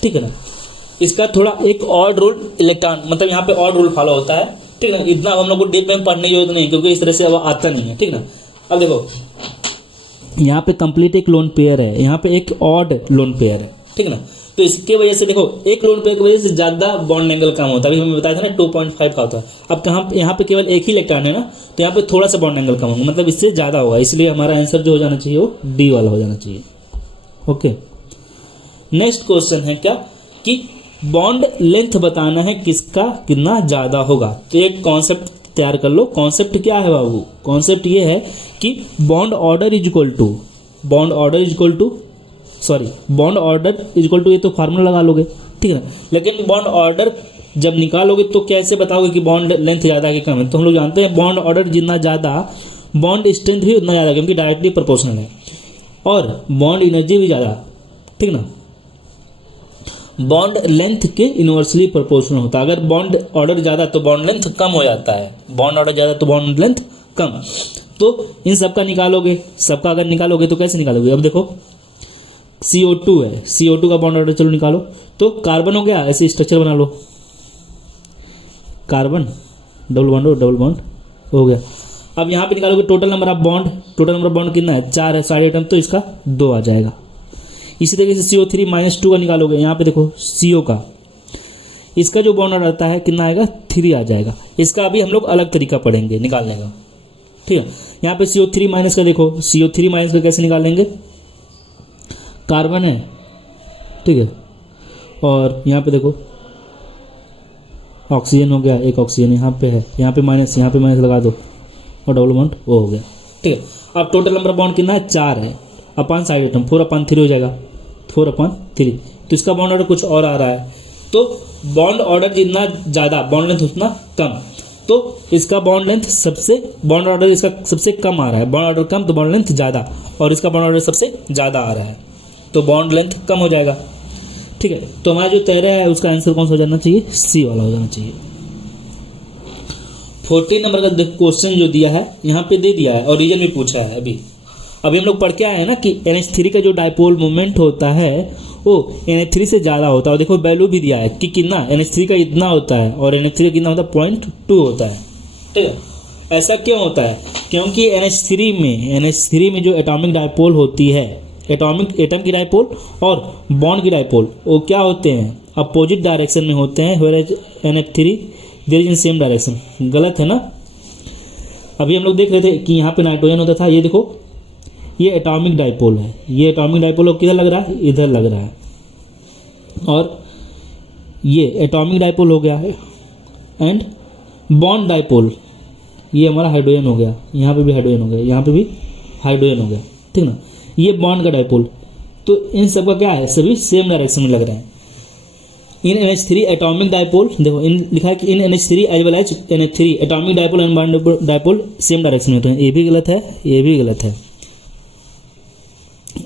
ठीक है ना। इसका थोड़ा एक और रूल इलेक्ट्रॉन मतलब यहाँ पे और रूल फॉलो होता है, ठीक है ना। इतना हम लोग को डीप में पढ़ने की जरूरत नहीं क्योंकि इस तरह से अब आता नहीं है, ठीक है ना। अब देखो यहाँ पे कंप्लीट एक लोन पेयर है, यहाँ पे एक ऑड लोन पेयर है, ठीक है ना। तो इसके वजह से देखो एक लोन पेयर की वजह से ज़्यादा बॉन्ड एंगल कम होता है, अभी हमें बताया था ना 2.5 का होता है। अब कहाँ यहाँ पे केवल एक ही इलेक्ट्रॉन है ना, तो यहाँ पे थोड़ा सा बॉन्ड एंगल कम होगा, मतलब इससे ज़्यादा होगा, इसलिए हमारा आंसर जो हो जाना चाहिए वो डी वाला हो जाना चाहिए। ओके नेक्स्ट क्वेश्चन है क्या कि बॉन्ड लेंथ बताना है किसका कितना ज़्यादा होगा। तो एक कॉन्सेप्ट तैयार कर लो। कॉन्सेप्ट क्या है बाबू, कॉन्सेप्ट ये है कि bond order is equal to ये तो फार्मूला लगा लोगे, ठीक है ना। लेकिन बॉन्ड ऑर्डर जब निकालोगे तो कैसे बताओगे कि बॉन्ड लेंथ ज़्यादा है कि कम है। तो हम लोग जानते हैं बॉन्ड ऑर्डर जितना ज़्यादा बॉन्ड स्ट्रेंथ भी उतना ज़्यादा, क्योंकि डायरेक्टली प्रोपोर्शनल है, और बॉन्ड एनर्जी भी ज़्यादा, ठीक ना। बॉन्ड लेंथ के इनवर्सली प्रोपोर्शनल होता है। अगर बॉन्ड ऑर्डर ज़्यादा तो बॉन्ड लेंथ कम हो जाता है, बॉन्ड ऑर्डर ज़्यादा तो बॉन्ड लेंथ कम। तो इन सबका निकालोगे, सबका अगर निकालोगे तो कैसे निकालोगे। अब देखो CO2 है, CO2 का बॉन्ड ऑर्डर चलो निकालो। तो कार्बन हो गया, ऐसे स्ट्रक्चर बना लो, कार्बन डबल बॉन्ड हो गया। अब यहाँ पे निकालोगे टोटल नंबर ऑफ बॉन्ड कितना है 4 है, सारे आइटम तो इसका 2 आ जाएगा। इसी तरीके से CO3 -2 का निकालोगे, यहाँ पे देखो CO का, इसका जो बॉन्ड आता है कितना आएगा 3 आ जाएगा। इसका अभी हम लोग अलग तरीका पढ़ेंगे निकालने का, ठीक है। यहाँ पे CO3 माइनस का देखो, CO3 माइनस का कैसे निकालेंगे, कार्बन है, ठीक है, और यहाँ पे देखो ऑक्सीजन हो गया, एक ऑक्सीजन यहाँ पे है, यहाँ पे माइनस लगा दो और डबल बॉन्ड वो हो गया, ठीक है। अब टोटल नंबर बॉन्ड कितना है 4 है, अपन साइड आइटम 4/3 हो जाएगा, 4/3। तो इसका बॉन्ड ऑर्डर कुछ और आ रहा है। तो बॉन्ड ऑर्डर जितना ज़्यादा बॉन्ड लेंथ उतना कम, तो इसका बॉन्ड लेंथ बॉन्ड ऑर्डर इसका सबसे कम आ रहा है, बॉन्ड ऑर्डर कम तो बॉन्ड लेंथ ज़्यादा, और इसका बॉन्ड ऑर्डर सबसे ज़्यादा आ रहा है तो बॉन्ड लेंथ कम हो जाएगा, ठीक है। तो हमारा जो तैयार है उसका आंसर कौन सा हो जाना चाहिए, सी वाला हो जाना चाहिए। 14 नंबर का क्वेश्चन जो दिया है यहाँ पे दे दिया है और रीजन भी पूछा है। अभी हम लोग पढ़ के आए हैं ना कि NH3 का जो डाइपोल मोमेंट होता है वो NH3 से ज़्यादा होता है, और देखो वैल्यू भी दिया है कि कितना NH3 का इतना होता है और NH3 का कितना होता है 0.2 होता है, ठीक है। ऐसा क्यों होता है, क्योंकि NH3 में जो एटॉमिक डाइपोल होती है, एटम की डाइपोल और बॉन्ड की डाइपोल, वो क्या होते हैं अपोजिट डायरेक्शन में होते हैं, whereas NH3 there is in same direction. गलत है ना। अभी हम लोग देख रहे थे कि यहाँ पे नाइट्रोजन होता था, ये देखो ये एटॉमिक डाइपोल है, ये एटॉमिक डाइपोल किधर लग रहा है, इधर लग रहा है, और ये एटॉमिक डाइपोल हो गया है, एंड बॉन्ड डाइपोल ये हमारा हाइड्रोजन हो गया, यहाँ पे भी हाइड्रोजन हो गया, यहाँ पे भी हाइड्रोजन हो गया, ठीक ना। ये बॉन्ड का डाइपोल, तो इन सब का क्या है, सभी सेम डायरेक्शन में लग रहे हैं। इन NH3 एटॉमिक डाइपोल, देखो इन लिखा है कि in NH3 as well as NH3 atomic dipole and bond dipole same direction में होते हैं, ये भी गलत है, ये भी गलत है।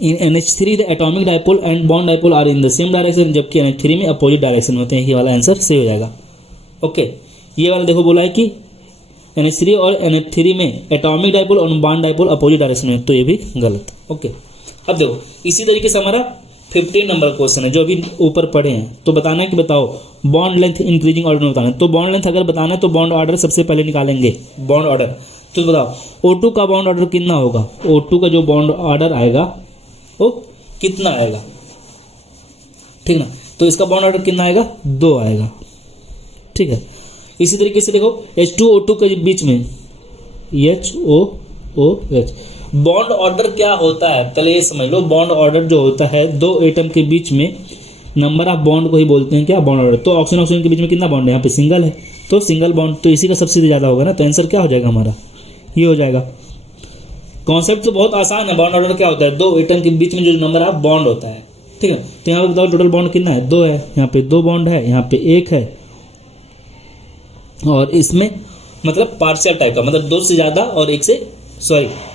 In NH3 the atomic dipole and bond dipole are in the same direction, जबकि NH3 में अपोजिट डायरेक्शन में होते हैं। ये वाला आंसर सही हो जाएगा। ओके, ये वाला देखो बोला है कि NH3 और NH3 में एटॉमिक डाइपोल और बॉन्ड डाइपोल अपोजिट डायरेक्शन में, तो ये भी गलत। ओके, अब देखो इसी तरीके से हमारा 15 नंबर क्वेश्चन है जो अभी ऊपर पढ़े हैं। तो बताना है कि बताओ बॉन्ड लेंथ इंक्रीजिंग ऑर्डर में बताना है। तो बॉन्ड लेंथ अगर बताना है तो बॉन्ड ऑर्डर सबसे पहले निकालेंगे, बॉन्ड ऑर्डर। तो बताओ O2 का बॉन्ड ऑर्डर कितना होगा, O2 का जो बॉन्ड ऑर्डर आएगा वो कितना आएगा, ठीक ना। तो इसका बॉन्ड ऑर्डर कितना आएगा, 2 आएगा, ठीक है। इसी तरीके से देखो H2O2 के बीच में HOOH बॉन्ड ऑर्डर क्या होता है, पहले ये समझ लो। बॉन्ड ऑर्डर जो होता है दो एटम के बीच में नंबर ऑफ बॉन्ड को ही बोलते हैं क्या, बॉन्ड ऑर्डर। तो ऑक्सीजन ऑक्सीजन के बीच में कितना बॉन्ड है, यहाँ पे सिंगल है, तो सिंगल बॉन्ड, तो इसी का सबसे ज़्यादा होगा ना। तो आंसर क्या हो जाएगा हमारा, ये हो जाएगा। कॉन्सेप्ट तो बहुत आसान है। बॉन्ड ऑर्डर क्या होता है, दो एटम के बीच में जो नंबर ऑफ बॉन्ड होता है, ठीक है। तो यहाँ पे बताओ टोटल बॉन्ड कितना है, 2 है, यहाँ पे 2 बॉन्ड है, यहाँ पे 1 है, और इसमें मतलब पार्शियल टाइप का, मतलब 2 से ज़्यादा और 1 से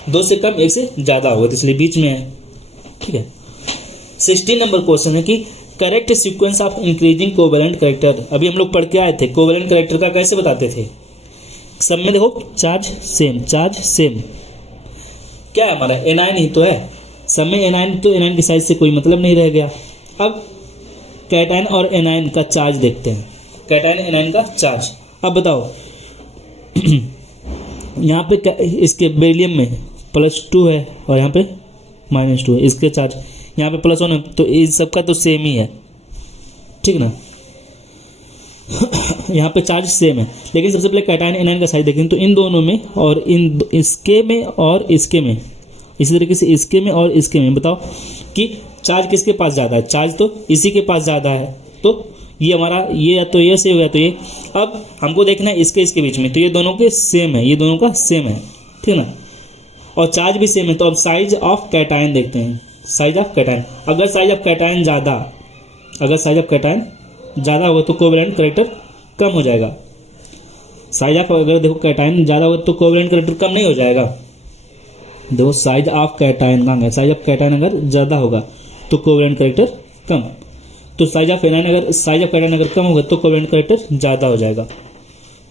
2 से कम 1 से ज़्यादा होगा, तो इसलिए बीच में है, ठीक है। 16 नंबर क्वेश्चन है कि correct sequence of increasing covalent character. अभी हम लोग पढ़ के आए थे, कोवेलेंट कैरेक्टर का कैसे बताते थे। सब में देखो चार्ज सेम, चार्ज सेम क्या है हमारा, एनायन ही तो है, सब में एनायन, तो एनायन की साइज से कोई मतलब नहीं रह गया। अब कैटायन और एनायन का चार्ज देखते हैं, कैटायन एनायन का चार्ज। अब बताओ यहाँ पे इसके बेरिलियम में +2 है और यहाँ पे -2 है, इसके चार्ज यहाँ पे +1 है, तो इन सबका तो सेम ही है, ठीक ना। यहाँ पे चार्ज सेम है, लेकिन सबसे पहले कैटायन एनायन का साइज देखें तो इन दोनों में और इसके में और इसके में, इसी तरीके से इसके में और इसके में, बताओ कि चार्ज किसके पास ज़्यादा है, चार्ज तो इसी के पास ज़्यादा है। तो ये हमारा ये या तो ये से हो गया तो ये। अब हमको देखना है इसके बीच में, तो ये दोनों के सेम है, ये दोनों का सेम है, ठीक ना, और चार्ज भी सेम है। तो अब साइज ऑफ कैटायन देखते हैं, साइज ऑफ कैटायन। अगर साइज ऑफ कैटायन ज़्यादा, अगर साइज ऑफ कैटायन ज़्यादा होगा तो कोवेलेंट कैरेक्टर कम हो जाएगा। साइज ऑफ, अगर देखो कैटायन ज़्यादा होगा तो कोवेलेंट कैरेक्टर कम नहीं हो जाएगा। देखो साइज ऑफ कैटायन कहाँ है, साइज ऑफ कैटायन अगर ज़्यादा होगा तो कोवेलेंट कैरेक्टर कम, तो साइज ऑफ एनायन अगर, साइज ऑफ कैटायन अगर कम होगा तो कोवेलेंट कैरेक्टर ज़्यादा हो जाएगा।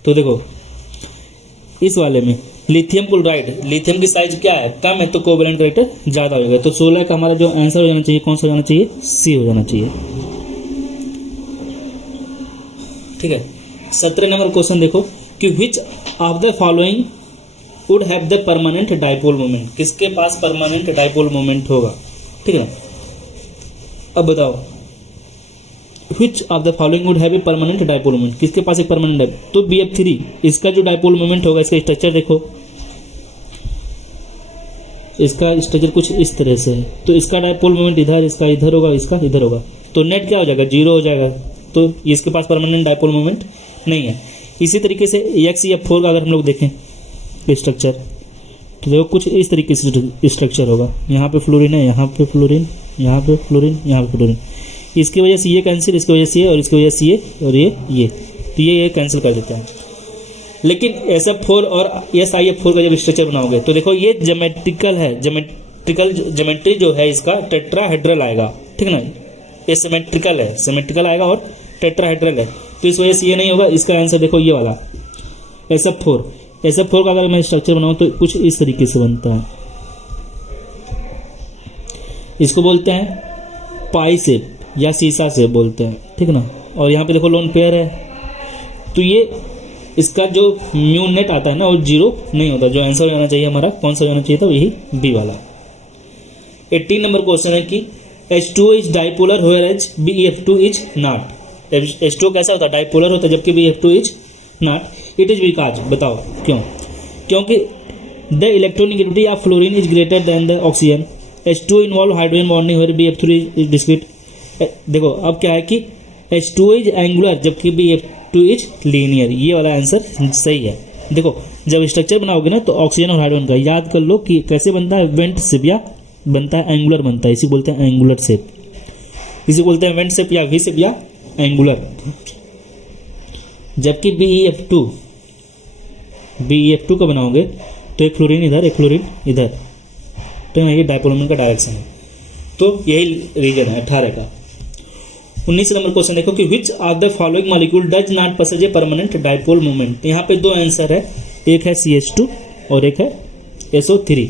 तो देखो इस वाले में लिथियम क्लोराइड, लिथियम की साइज क्या है, कम है, तो कोवेलेंट कैरेक्टर ज़्यादा हो जाएगा। तो 16 का हमारा जो आंसर हो जाना चाहिए, कौन सा हो जाना चाहिए, सी हो जाना चाहिए, ठीक है। 17 नंबर क्वेश्चन देखो कि which of the following would have the permanent dipole moment, किसके पास परमानेंट डाइपोल मोमेंट होगा, ठीक है। अब बताओ विच of the following would have a permanent dipole moment, किसके पास एक परमानेंट है। तो BF3 इसका जो डाइपोल मोमेंट होगा, इसका स्ट्रक्चर देखो, इसका स्ट्रक्चर कुछ इस तरह से है, तो इसका डाइपोल मोमेंट इधर, इसका इधर होगा, इसका इधर होगा, तो नेट क्या हो जाएगा, 0 हो जाएगा। तो इसके पास परमानेंट डाइपोल मोमेंट नहीं है। इसी तरीके से XF4 का अगर हम लोग देखें स्ट्रक्चर, तो देखो कुछ इस तरीके से स्ट्रक्चर होगा, यहाँ पे फ्लोरीन है, यहाँ पे फ्लोरीन, यहाँ पे फ्लोरीन, यहाँ पे फ्लोरीन, इसकी वजह से ये कैंसिल, इसकी वजह से ये, और इसकी वजह से ये, और ये, तो ये कैंसिल कर देते हैं। लेकिन SF4 और SiF4 का जब स्ट्रक्चर बनाओगे तो देखो ये ज्योमेट्रिकल है, ज्योमेट्री जो है इसका टेट्राहेड्रल आएगा, ठीक ना। ये सिमेट्रिकल है, सिमेट्रिकल आएगा और टेट्राहेड्रल है, तो इस वजह से ये नहीं होगा। इसका आंसर देखो ये वाला SF4 का अगर मैं स्ट्रक्चर बनाऊँ तो कुछ इस तरीके से बनता है, इसको बोलते हैं पाई शेप या शीशा शेप बोलते हैं, ठीक ना। और यहाँ पे देखो लोन पेयर है, तो ये इसका जो म्यू नेट आता है ना वो 0 नहीं होता। जो आंसर हो जाना चाहिए हमारा, कौन सा हो जाना चाहिए था, यही बी वाला। 18 नंबर क्वेश्चन है कि H2O is dipolar whereas BF2 is not. H2O कैसा होता है, डाइपोलर होता है, जबकि BF2 is not. It is because, बताओ क्यों, क्योंकि the electronegativity of fluorine is greater than the oxygen. H2O involve hydrogen bonding where BF3 is discrete. देखो अब क्या है कि H2O इज एंगुलर जबकि BF2 इज लीनियर। ये वाला आंसर सही है। देखो जब स्ट्रक्चर बनाओगे ना तो ऑक्सीजन और हाइड्रोजन का याद कर लो कि कैसे बनता है, वेंट शेप या बनता है एंगुलर बनता है, इसी बोलते हैं एंगुलर शेप, इसी बोलते हैं वेंट शेप या वी शेप या एंगुलर। जबकि BeF2 का बनाओगे तो एक फ्लोरीन इधर एक फ्लोरीन इधर, तो ये डायपोल मोमेंट का डायरेक्शन है। तो यही रीजन है 18 का। 19 नंबर क्वेश्चन देखो कि which of the following molecule does not possesses a permanent dipole moment. यहाँ पे दो आंसर है, एक है CH2 और एक है SO3।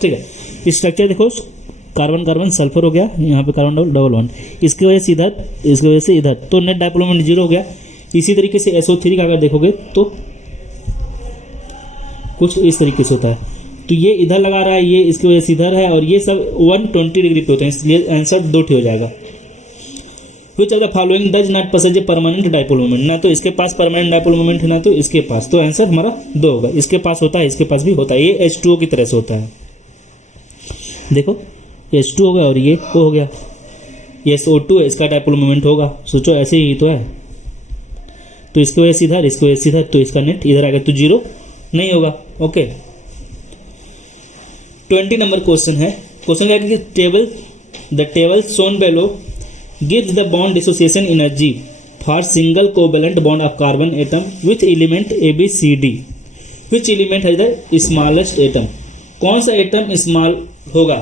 ठीक है, स्ट्रक्चर देखो कार्बन कार्बन सल्फर हो गया, यहाँ पे कार्बन डबल वन, इसकी वजह से इधर इसकी वजह से इधर, तो नेट डायपोल मोमेंट 0 हो गया। इसी तरीके से SO3 का अगर देखोगे तो कुछ इस तरीके से होता है, तो ये इधर लगा रहा है, ये इसकी वजह से इधर है, और ये सब 120 डिग्री पे होते हैं, इसलिए आंसर 2 हो जाएगा। विच of the following does not possesses a permanent dipole moment. ना तो इसके पास परमानेंट डायपोल मोमेंट है ना तो इसके पास, तो आंसर हमारा 2 होगा। इसके पास होता है, इसके पास भी होता है, ये H2O की तरह से होता है। देखो H2 हो गया और ये O हो गया, ये SO2 है, इसका डायपोल मोमेंट होगा, सोचो ऐसे ही तो है, तो इसकी वजह से इधर इसकी वजह से इधर, तो इसका नेट इधर आएगा तो 0 नहीं होगा। ओके, 20 नंबर क्वेश्चन है। क्वेश्चन क्या है कि the table shown below gives the bond dissociation energy for single covalent bond of carbon atom with element ABCD. Which element has the smallest atom? कौन सा एटम स्मॉल होगा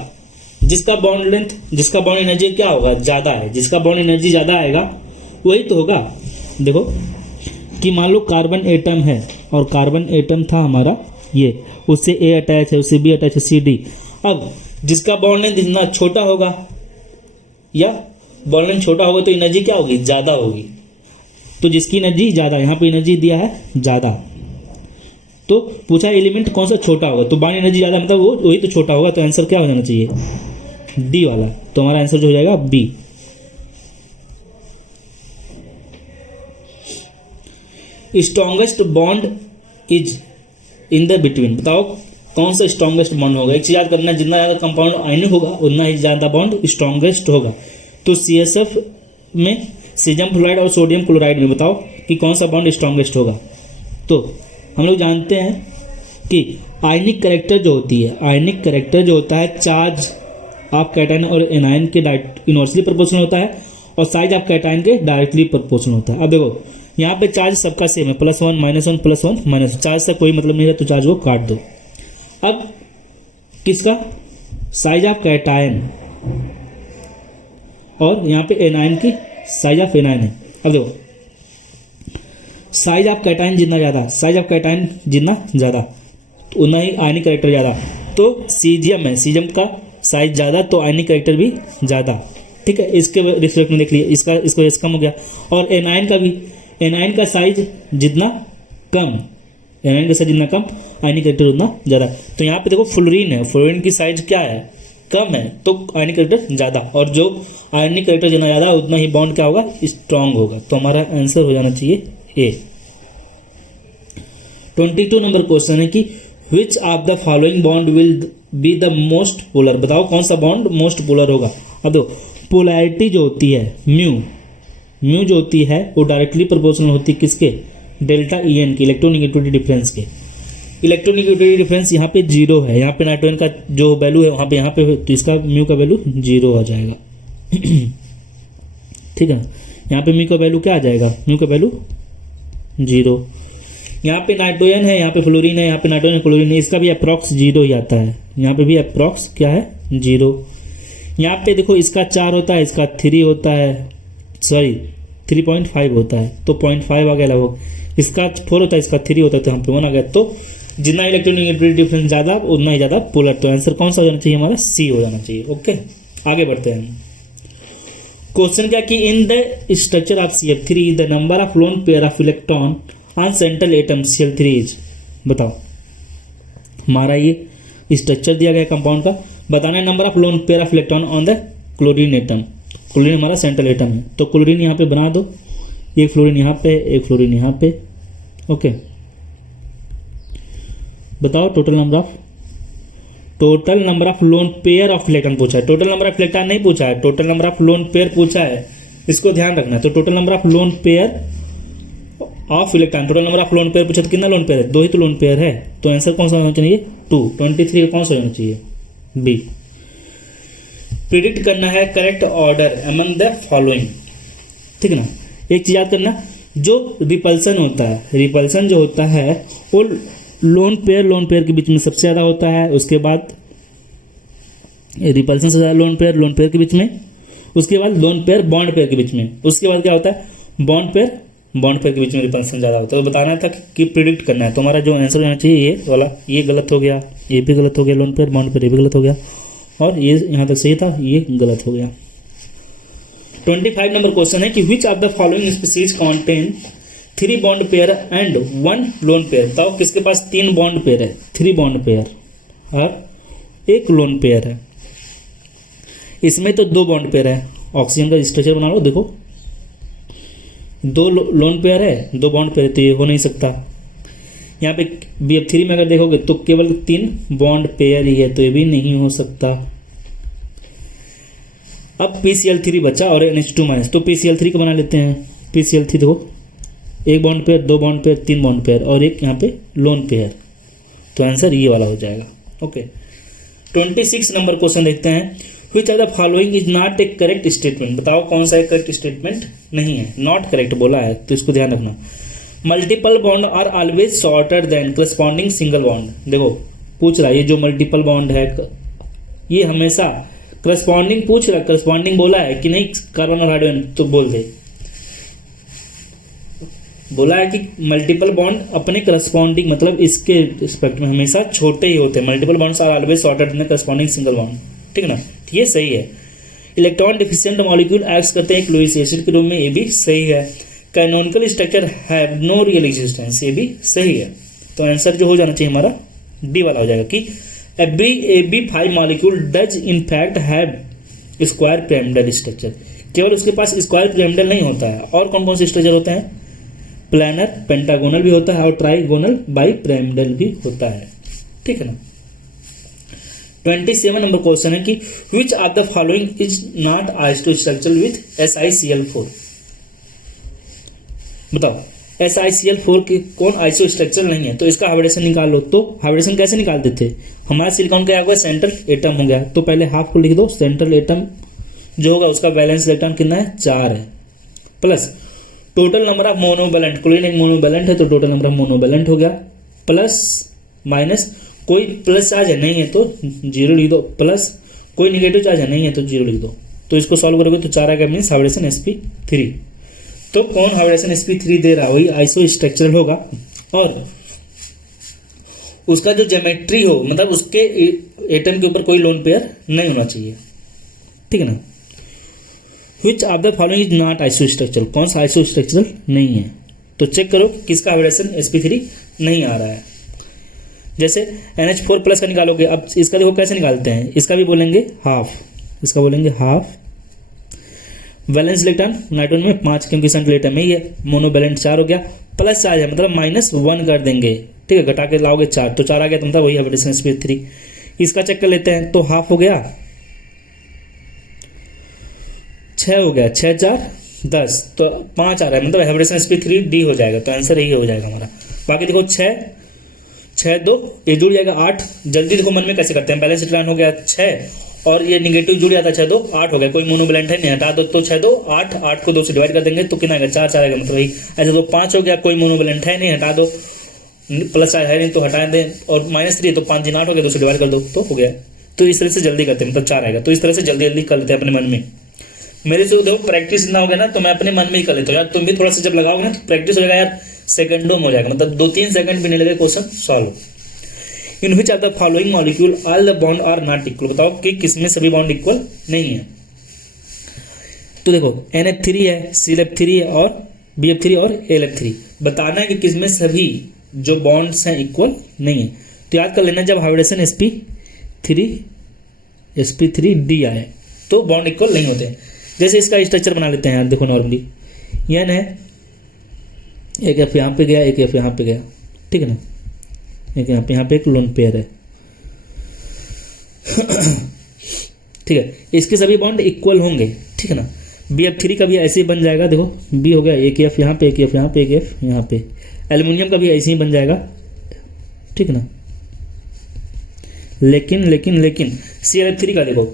जिसका बॉन्ड लेंथ, जिसका bond energy क्या होगा, ज़्यादा है, जिसका बॉन्ड एनर्जी ज़्यादा आएगा वही तो होगा। देखो कि मान लो कार्बन एटम है और कार्बन एटम था हमारा ये, उससे A अटैच है, उससे B अटैच है, C D। अब जिसका बॉन्ड लेंथ जितना छोटा होगा या बॉन्ड लेंथ छोटा होगा तो एनर्जी क्या होगी, ज़्यादा होगी। तो जिसकी एनर्जी ज़्यादा, यहाँ पे एनर्जी दिया है ज़्यादा, तो पूछा एलिमेंट कौन सा छोटा होगा, तो बॉन्ड एनर्जी ज़्यादा मतलब वो वही तो छोटा होगा, तो आंसर क्या हो जाना चाहिए, D वाला। तो हमारा आंसर जो हो जाएगा B। Strongest bond is in the between. बताओ कौन सा स्ट्रॉन्गेस्ट बॉन्ड होगा। एक चीज याद करना, जितना ज़्यादा कंपाउंड आयनिक होगा उतना ही ज़्यादा बॉन्ड स्ट्रॉन्गेस्ट होगा। तो CSF में सीजम फ्लोराइड और सोडियम क्लोराइड में बताओ कि कौन सा बॉन्ड स्ट्रॉन्गेस्ट होगा। तो हम लोग जानते हैं कि आयनिक करेक्टर जो होती है, आयनिक करेक्टर जो होता है चार्ज ऑफ कैटायन और एनायन के इनवर्सली प्रोपोर्शनल होता है और साइज ऑफ कैटायन के डायरेक्टली प्रोपोर्शनल होता है। अब देखो यहाँ पे चार्ज सबका सेम है, +1 -1 +1 -1, चार्ज से कोई मतलब नहीं है तो चार्ज को काट दो। अब किसका साइज ऑफ कैटायन और यहाँ पे एनायन की साइज ऑफ एनायन है। अब देखो साइज ऑफ कैटायन जितना ज़्यादा, साइज ऑफ कैटायन जितना ज़्यादा तो उतना ही आयनिक करेक्टर ज़्यादा। तो सीजियम है, सीजियम का साइज ज़्यादा तो आयनिक करेक्टर भी ज़्यादा। ठीक है, इसके रिस्पेक्ट में देख लिए, इसका इसको कम हो गया। और एनायन का भी, एनायन का साइज जितना कम, एनायन का साइज जितना कम आयनिक करेक्टर उतना ज़्यादा। तो यहाँ पे देखो फ्लोरीन है, फ्लोरीन की साइज क्या है, कम है, तो आयनिक करेक्टर ज़्यादा, और जो आयनिक करेक्टर जितना ज़्यादा उतना ही बॉन्ड क्या होगा, स्ट्रॉन्ग होगा। तो हमारा आंसर हो जाना चाहिए A। 22 नंबर क्वेश्चन है कि which of the following bond will be the most polar. बताओ कौन सा बॉन्ड मोस्ट पोलर होगा। अब देखो पोलैरिटी जो होती है म्यू जो होती है वो डायरेक्टली प्रोपोर्शनल होती है किसके, डेल्टा EN की, इलेक्ट्रोनेगेटिविटी डिफरेंस के। इलेक्ट्रोनेगेटिविटी डिफरेंस यहाँ पे 0 है, यहाँ पे नाइट्रोजन का जो वैल्यू है वहाँ पे यहाँ पे, तो इसका म्यू का वैल्यू 0 आ जाएगा। ठीक है, यहाँ पे म्यू का वैल्यू क्या आ जाएगा, म्यू का वैल्यू 0। यहाँ पे नाइट्रोजन है, यहाँ पे फ्लोरीन है, यहाँ पे नाइट्रोजन क्लोरीन है, इसका भी अप्रॉक्स 0 ही आता है, यहाँ पे भी अप्रॉक्स क्या है 0। यहाँ पे देखो इसका 4 होता है, इसका 3 होता है, सॉरी 3.5 होता है, तो 0.5 आ गया लगभग, इसका 4 होता है, इसका 3 होता है, तो यहाँ पे 1 आ गया। तो जितना इलेक्ट्रोनेगेटिविटी डिफरेंस ज़्यादा उतना ही ज़्यादा पोलर। तो आंसर कौन सा हो जाना चाहिए, हमारा C हो जाना चाहिए। ओके, आगे बढ़ते हैं। क्वेश्चन क्या कि in the structure of CF3 the number of lone pair of electron on central atom CL3 is. बताओ हमारा ये स्ट्रक्चर दिया गया कंपाउंड का, बताना है number of lone pair of electron on the chlorine atom. Chlorine हमारा सेंट्रल एटम है, तो क्लोरीन यहाँ पे बना दो, एक फ्लोरीन यहाँ पे, एक फ्लोरीन यहाँ पे। ओके, बताओ total number of lone pair of electron पूछा है, टोटल नंबर ऑफ इलेक्ट्रॉन नहीं पूछा है, total number of lone pair पूछा है। इसको ध्यान रखना है। तो total number of lone pair of electron, total number of lone pair पूछे तो कितना लोन पेयर है, 2 ही तो लोन पेयर है। तो आंसर कौन सा होना चाहिए, 2। 23 का कौन सा होना चाहिए, बी। प्रिडिक्ट करना है correct order among the following, ठीक है ना। एक चीज याद करना, जो रिपल्सन होता है, रिपल्सन जो होता है वो लोन पेयर के बीच में सबसे ज़्यादा होता है। उसके बाद रिपल्सन से ज़्यादा लोन पेयर के बीच में, उसके बाद लोन पेयर बॉन्ड पेयर के बीच में, उसके बाद क्या होता है बॉन्ड पेयर के बीच में रिपल्सन ज़्यादा होता है। तो बताना था कि प्रिडिक्ट करना है। तो हमारा जो आंसर होना चाहिए ये वाला, ये गलत हो गया, ये भी गलत हो गया, लोन पेयर बॉन्ड पेयर ये भी गलत हो गया, और ये यहाँ तक सही था, ये गलत हो गया। 25 नंबर क्वेश्चन है कि which of the following species contain 3 bond pair and 1 lone pair. बताओ किसके पास 3 बॉन्ड पेयर है, 3 बॉन्ड पेयर और 1 लोन पेयर है। इसमें तो 2 बॉन्ड पेयर है, ऑक्सीजन का स्ट्रक्चर बना लो, देखो 2 लोन पेयर है, 2 बॉन्ड पेयर है, तो ये हो नहीं सकता। यहाँ पे BF3 में अगर देखोगे तो केवल 3 बॉन्ड पेयर ही है, तो ये भी नहीं हो सकता। अब PCl3 बचा और NH2-, तो PCl3 को बना लेते हैं। PCl3 देखो 1 bond pair, 2 bond pair, 3 bond pair और एक यहाँ पे लोन पेयर, तो आंसर ये वाला हो जाएगा। ओके, 26 नंबर क्वेश्चन देखते हैं। Which are the following is not a correct statement. बताओ कौन सा एक करेक्ट स्टेटमेंट नहीं है, नॉट करेक्ट बोला है, तो इसको ध्यान रखना। Multiple bond are always shorter than corresponding single bond. देखो पूछ रहा है ये जो मल्टीपल बॉन्ड है ये हमेशा करस्पॉन्डिंग पूछ रहा है, करस्पॉन्डिंग बोला है कि नहीं कार्बन और हाइड्रोजन, तो बोल दे। बोला है कि मल्टीपल बॉन्ड अपने करस्पॉन्डिंग मतलब इसके रिस्पेक्ट में हमेशा छोटे ही होते हैं। Multiple bonds are always shorter than corresponding single bond, ठीक है ना, ये सही है। इलेक्ट्रॉन डिफिशिएंट मॉलिक्यूल एक्ट करते हैं एक लुईस एसिड के रूप में, ये भी सही है। Canonical structure have no real existence, ये भी सही है। तो आंसर जो हो जाना चाहिए हमारा डी वाला हो जाएगा कि every AB5 molecule does in fact have square pyramidal structure. केवल उसके पास स्क्वायर पिरामिडल नहीं होता है, और कौन कौन से स्ट्रक्चर होते हैं, प्लानर, पेंटागोनल भी होता है और ट्राइगोनल बाई पिरामिडल भी होता है, ठीक है ना। 27 नंबर क्वेश्चन है कि which of the following is not iso structure with SiCl4। बताओ SiCl4 की कौन आइसो स्ट्रक्चर नहीं है, तो इसका हाइब्रिडेशन निकाल लो। तो हाइब्रिडेशन कैसे निकालते थे, हमारा सिलिकॉन क्या होगा, सेंट्रल एटम हो गया, तो पहले हाफ को लिख दो। सेंट्रल एटम जो होगा उसका वैलेंस इलेक्ट्रॉन कितना है, 4 है, plus total number of monovalent, chlorine एक मोनोवैलेंट है तो टोटल नंबर ऑफ मोनोवैलेंट हो गया, प्लस माइनस कोई प्लस चार्ज है नहीं है तो 0 लिख दो, प्लस कोई निगेटिव चार्ज है नहीं है तो 0 लिख दो। तो इसको सॉल्व करोगे तो 4 आएगा, मीन्स हाइब्रिडेशन sp3। तो कौन हाइब्रिडेशन sp3 दे रहा है वही आइसो स्ट्रक्चरल होगा, और उसका जो ज्योमेट्री हो मतलब उसके एटम के ऊपर कोई लोन पेयर नहीं होना चाहिए, ठीक है ना। विच of the following is not iso structural, कौन सा आइसो स्ट्रक्चरल नहीं है, तो चेक करो किसका हाइब्रिडेशन sp3 नहीं आ रहा है। जैसे NH4+ का निकालोगे, अब इसका देखो कैसे निकालते हैं, इसका भी बोलेंगे हाफ, इसका बोलेंगे हाफ। वैलेंस इलेक्ट्रॉन नाइट्रोजन में 5 क्योंकि सेंट्रल एटम में ही है, मोनोवैलेंट 4 हो गया, प्लस चार्ज है मतलब -1 कर देंगे, ठीक है, घटा के लाओगे 4 तो 4 आ गया, तो मतलब वही हाइब्रिडेशन sp3। इसका चेक कर लेते हैं, तो हाफ हो गया, 6 हो गया, 6 4 10, तो 5 आ रहा है, मतलब हाइब्रिडेशन sp3 डी हो जाएगा, तो आंसर यही हो जाएगा हमारा। बाकी देखो 6 2 ये जुड़ जाएगा 8। जल्दी देखो मन में कैसे करते हैं, बैलेंस इलेक्ट्रॉन हो गया 6 और ये निगेटिव जुड़ जाता है 6 2 8 हो गया, कोई मोनोवैलेंट है नहीं, हटा दो तो 6 2 8, 8 को 2 से डिवाइड कर देंगे तो कितना आएगा, 4 4 आएगा, मतलब वही। ऐसे तो 5 हो गया, कोई मोनोवैलेंट है नहीं, हटा दो, प्लस है नहीं तो हटा दें, और -3 तो 5 8 हो गया, 2 से डिवाइड कर दो तो हो गया। तो इस तरह से जल्दी करते हैं, मतलब 4 आएगा, तो इस तरह से जल्दी जल्दी कर लेते हैं अपने मन में। मेरे से देखो प्रैक्टिस इतना हो गया ना, तो मैं अपने मन में ही कर लेता हूँ यार, तुम भी थोड़ा सा जब लगाओगे ना तो प्रैक्टिस हो जाएगा यार, सेकंडों में हो जाएगा, मतलब 2-3 सेकंड भी नहीं लगे question solve. In which of the following molecule all the bond are not equal. बताओ कि किसमें सभी बॉन्ड इक्वल नहीं है। तो देखो NH3 है, ClF3 है और BF3 और AlF3। बताना है कि किसमें सभी जो बॉन्ड्स हैं इक्वल नहीं है। तो याद कर लेना, जब हाइब्रिडेशन sp3d आए तो बॉन्ड इक्वल नहीं होते हैं। जैसे इसका स्ट्रक्चर बना लेते हैं यार, देखो नॉर्मली N है, एक F यहाँ पे गया, एक F यहाँ पे गया, ठीक है ना, एक यहाँ पे एक लोन पेयर है ठीक है, इसके सभी बॉन्ड इक्वल होंगे, ठीक है ना। बी एफ थ्री का भी ऐसे ही बन जाएगा। देखो बी हो गया, एक एफ यहाँ पे, एक एफ यहाँ पे, एक एफ यहाँ पे। एल्युमिनियम का भी ऐसे ही बन जाएगा, ठीक ना। लेकिन लेकिन लेकिन सी एल एफ थ्री का देखो,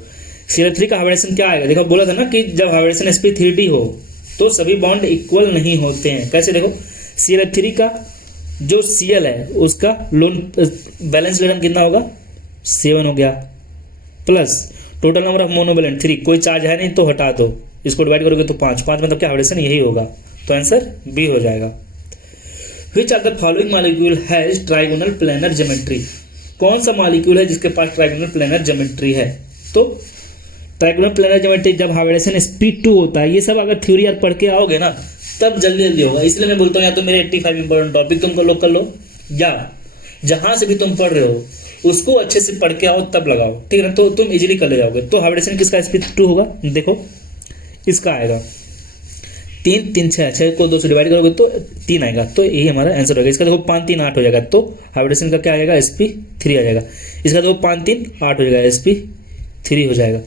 सी एल एफ थ्री का हाइब्रिडेशन क्या आएगा। देखो बोला था ना कि जब हाइब्रिडेशन sp3d हो तो सभी बॉन्ड इक्वल नहीं होते हैं। कैसे? देखो सी एल एफ थ्री का जो सी एल है उसका लोन बैलेंस इलेक्ट्रॉन कितना होगा, 7 हो गया, plus total number of monovalent 3, कोई चार्ज है नहीं तो हटा दो, इसको डिवाइड करोगे तो 5 मतलब क्या हाइब्रिडेशन यही होगा, तो आंसर बी हो जाएगा। विच of the following molecule has trigonal planar geometry. कौन सा मॉलिक्यूल है जिसके पास ट्राइगोनल प्लेनर ज्योमेट्री है? तो ट्राइगोनल प्लेनर ज्योमेट्री जब हाइब्रिडेशन sp2 होता है, ये सब अगर थ्योरी यार पढ़ के आओगे ना तब जल्दी जल्दी होगा। इसलिए मैं बोलता हूँ या तो मेरे 85 इंपॉर्टेंट टॉपिक तुम कर लो, या जहां से भी तुम पढ़ रहे हो उसको अच्छे से पढ़ के आओ तब लगाओ, ठीक है ना, तो तुम इजीली कर ले जाओगे। तो हाइब्रिडेशन किसका sp2 होगा? देखो इसका आएगा 3 3 6 को 2 से डिवाइड करोगे तो 3 आएगा, तो यही हमारा आंसर होगा। इसका देखो 5 3 8 हो जाएगा, तो हाइब्रिडेशन का क्या आएगा, sp3 आ जाएगा। इसका देखो 5 3 8 हो जाएगा, sp3 हो जाएगा।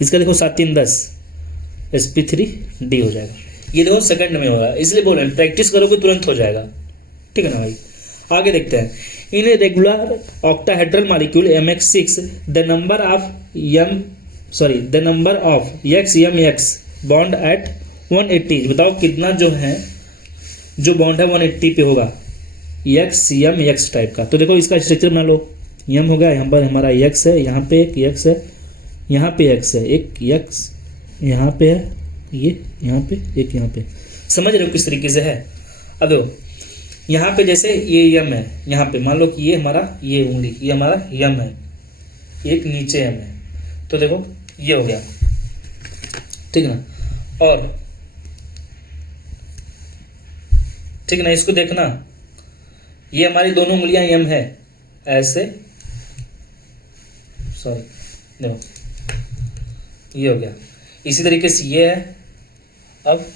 इसका देखो 7 3 10, sp3d हो जाएगा। ये देखो सेकंड में हो रहा है, इसलिए बोल रहे हैं प्रैक्टिस करोगे तुरंत हो जाएगा, ठीक है ना भाई। आगे देखते हैं। In a regular octahedral molecule mx6 the number of x m x bond at 180, बताओ कितना जो है जो बॉन्ड है 180 पे होगा x m x टाइप का। तो देखो इसका स्ट्रक्चर बना लो, m हो गया, यहाँ पर हमारा x है, यहाँ पे एक x है, यहाँ पे x है, एक x यहाँ पे है, ये यहाँ पे एक, यहाँ पे। समझ रहे हो किस तरीके से है? अब देखो यहाँ पे जैसे ये m है, यहाँ पे मान लो कि ये हमारा ये उंगली, ये हमारा m है, एक नीचे m है, तो देखो ये हो गया, ठीक है ना। और ठीक ना, इसको देखना, ये हमारी दोनों उंगलियां m है ऐसे, सॉरी देखो ये हो गया। इसी तरीके से ये है, अब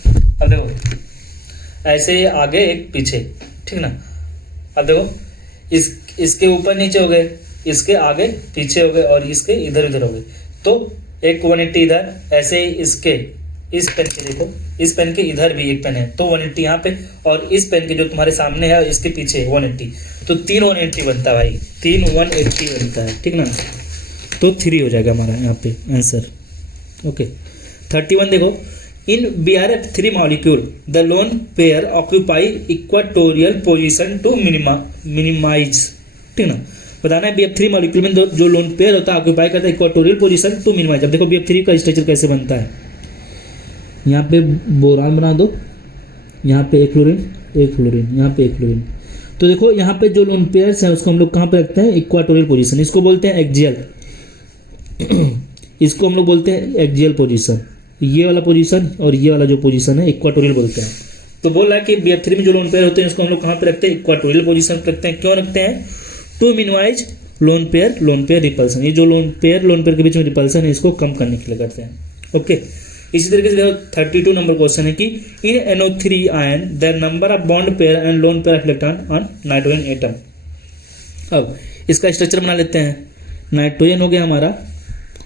देखो ऐसे आगे एक पीछे, ठीक ना। अब देखो इसके ऊपर नीचे हो गए, इसके आगे पीछे हो गए, और इसके इधर उधर हो गए, तो एक 180 इधर, ऐसे ही इसके इस पेन के देखो, इस पेन के इधर भी एक पेन है तो 180 यहाँ पे, और इस पेन के जो तुम्हारे सामने है इसके पीछे 180, तो 3 180 बनता है भाई, 3 180 बनता है, ठीक ना। तो 3 हो जाएगा हमारा यहाँ पे आंसर। ओके 31 देखो, in BRF3 molecule the lone pair occupy equatorial position to minimise, ठीक ना। बताना है BF3 मॉलिक्यूल में जो लोन पेयर होता है ऑक्यूपाई करता है इक्वाटोरियल पोजीशन टू मिनिमाइज। अब देखो BF3 का स्ट्रक्चर कैसे बनता है, यहाँ पे बोरान बना दो, यहाँ पे एक फ्लोरीन, यहाँ पे एक फ्लोरीन। तो देखो यहाँ पे जो लोन पेयर्स हैं उसको हम लोग कहाँ पे रखते हैं, इक्वाटोरियल पोजीशन, इसको बोलते हैं एक्जियल इसको हम लोग बोलते हैं एक्जियल पोजीशन, ये वाला पोजीशन और ये वाला जो पोजीशन है इक्वाटोरियल बोलते हैं। तो बोल रहा है कि BF3 में जो लोन पेयर होते हैं इसको हम लोग कहाँ पे रखते हैं, इक्वाटोरियल पोजीशन पे रखते हैं। क्यों रखते हैं, to minimise lone pair repulsion, ये जो लोन पेयर के बीच में रिपल्सन है इसको कम करने के लिए करते हैं। ओके इसी तरीके से 32 नंबर क्वेश्चन है कि इन NO3 ion the number of bond pair and lone pair of electron on nitrogen atom. अब इसका स्ट्रक्चर बना लेते हैं, नाइट्रोजन हो गया हमारा,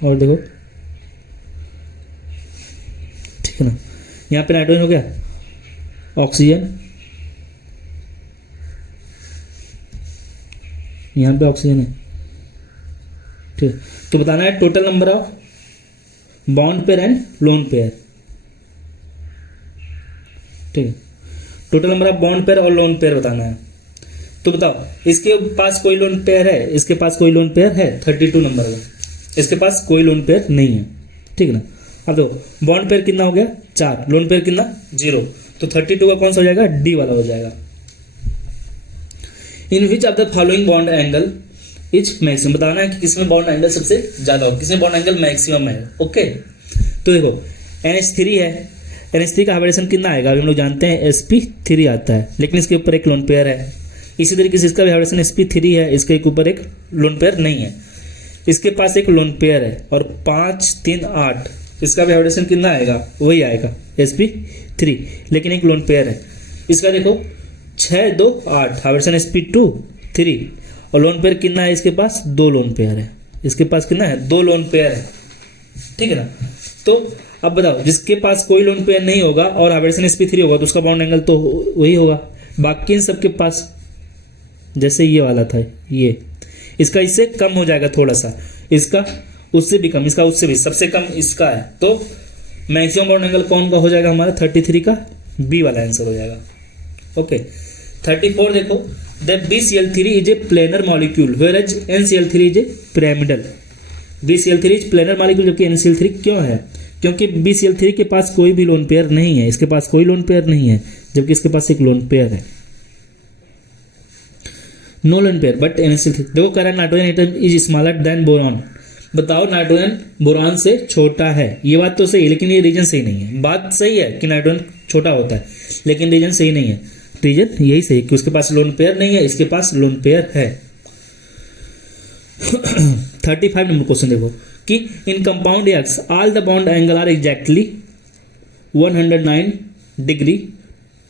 और देखो ठीक है ना, यहाँ पे नाइट्रोजन हो गया, ऑक्सीजन, यहाँ पे ऑक्सीजन है, ठीक। तो बताना है total number of bond pair and lone pair, ठीक है, total number of bond pair और लोन पेयर बताना है। तो बताओ इसके पास कोई लोन पेयर है, इसके पास कोई लोन पेयर है 32 नंबर का, इसके पास कोई लोन पेयर नहीं है, ठीक है ना। अब देखो बॉन्ड पेयर कितना हो गया 4, लोन पेयर कितना 0, तो 32 का कौन सा हो जाएगा, डी वाला हो जाएगा। In which of the following bond angle is maximum, बताना है कि किसमें बॉन्ड एंगल सबसे ज्यादा हो, किसमें बॉन्ड एंगल मैक्सिमम है। ओके तो देखो NH3 है, NH3 का हाइब्रिडेशन कितना आएगा, अभी हम लोग जानते हैं sp3 आता है, लेकिन इसके ऊपर एक लोन पेयर है। इसी तरीके से इसका भी हाइब्रिडेशन sp3 है, इसके ऊपर एक लोन पेयर नहीं है, इसके पास एक लोन पेयर है, और 5 3 8 इसका भी हाइब्रिडेशन कितना आएगा, वही आएगा sp3, लेकिन एक लोन पेयर है। इसका देखो 6 2 8 हाइब्रिडेशन sp2 3, और लोन पेयर कितना है, इसके पास 2 लोन पेयर है, इसके पास कितना है 2 लोन पेयर है, ठीक है ना। तो अब बताओ, जिसके पास कोई लोन पेयर नहीं होगा और हाइब्रिडेशन sp3 होगा तो उसका बॉन्ड एंगल तो वही होगा। बाकी इन सबके पास, जैसे ये वाला था, ये इसका इससे कम हो जाएगा थोड़ा सा, इसका उससे भी कम, इसका उससे भी, सबसे कम इसका है। तो मैक्सिमम बॉन्ड एंगल कौन का हो जाएगा हमारा 33 का, बी वाला आंसर हो जाएगा। ओके 34 देखो, the BCl3 is a planar molecule whereas NCl3 is a pyramidal. BCl3 is planar molecule, जबकि NCl3 क्यों है? क्योंकि BCl3 के पास कोई भी लोन पेयर नहीं है, इसके पास कोई लोन पेयर नहीं है, जबकि इसके पास एक लोन पेयर है। No lone pair but NCl3। देखो current nitrogen atom is smaller than boron. बताओ नाइट्रोजन बोरॉन से छोटा है, ये बात तो सही है, लेकिन ये रीजन सही नहीं है। बात सही है कि नाइट्रोजन छोटा होता है, लेकिन रीजन सही नहीं है। रीजन यही सही कि उसके पास लोन पेयर नहीं है, इसके पास लोन पेयर है। 35 नंबर क्वेश्चन देखो कि in compound X all the bond angle are exactly 109 degree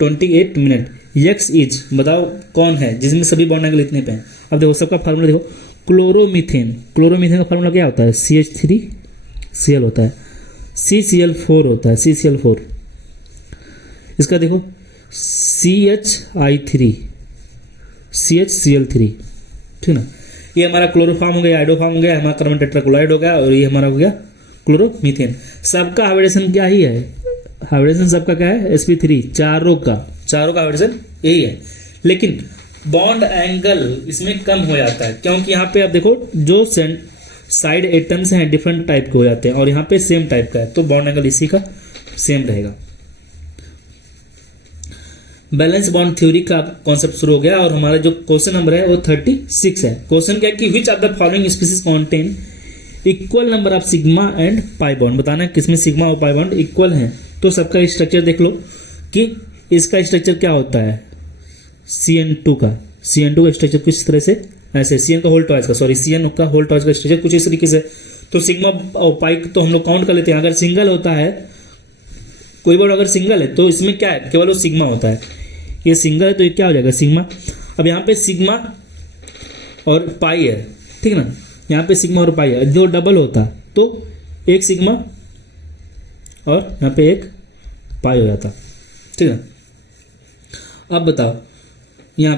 28 minute. X is, बताओ कौन है जिसमें सभी बॉन्ड एंगल इतने पे हैं। अब देखो सबका फार्मूला देखो, क्लोरोमीथेन। क्लोरोमीथेन का फार्मूला क्या होता है? CH3Cl होता है, CCl4 होता है, CCl4। इसका देखो CHI3 CHCl3, ठीक ना। ये हमारा क्लोरोफॉर्म हो गया, आइडोफॉर्म हो गया, हमारा कार्बन टेट्राक्लोराइड हो गया, और ये हमारा हो गया क्लोरोमीथेन। सबका हाइब्रिडेशन क्या ही है? हाइब्रिडेशन सबका क्या है? sp3। चारों का हाइब्रिडेशन यही है, लेकिन बॉन्ड एंगल इसमें कम हो जाता है, क्योंकि यहाँ पे आप देखो जो साइड एटम्स हैं डिफरेंट टाइप के हो जाते हैं, और यहाँ पे सेम टाइप का है, तो बॉन्ड एंगल इसी का सेम रहेगा। बैलेंस बॉन्ड थ्योरी का कॉन्सेप्ट शुरू हो गया, और हमारा जो क्वेश्चन नंबर है वो 36 है। क्वेश्चन क्या है कि which of the following species contain equal number of sigma and pi bond. बताना है किसमें सिग्मा और पाई बॉन्ड इक्वल हैं। तो सबका स्ट्रक्चर देख लो कि इसका स्ट्रक्चर क्या होता है। CN2 का स्ट्रक्चर कुछ तरह से ऐसे, CN का होल टॉयज का, सॉरी CN का होल टॉयज का स्ट्रक्चर कुछ इस तरीके से। तो सिग्मा और पाई तो हम लोग काउंट कर लेते हैं। अगर सिंगल होता है कोई बॉन्ड, अगर सिंगल है तो इसमें क्या है, केवल वो सिग्मा होता है। ये सिंगल है तो ये क्या हो जाएगा? सिग्मा। अब यहाँ पे सिग्मा और पाई है, ठीक ना, यहाँ पे सिग्मा और पाई है। जो डबल होता तो एक सिग्मा और यहाँ पे एक पाई हो जाता, ठीक है। अब बताओ यहाँ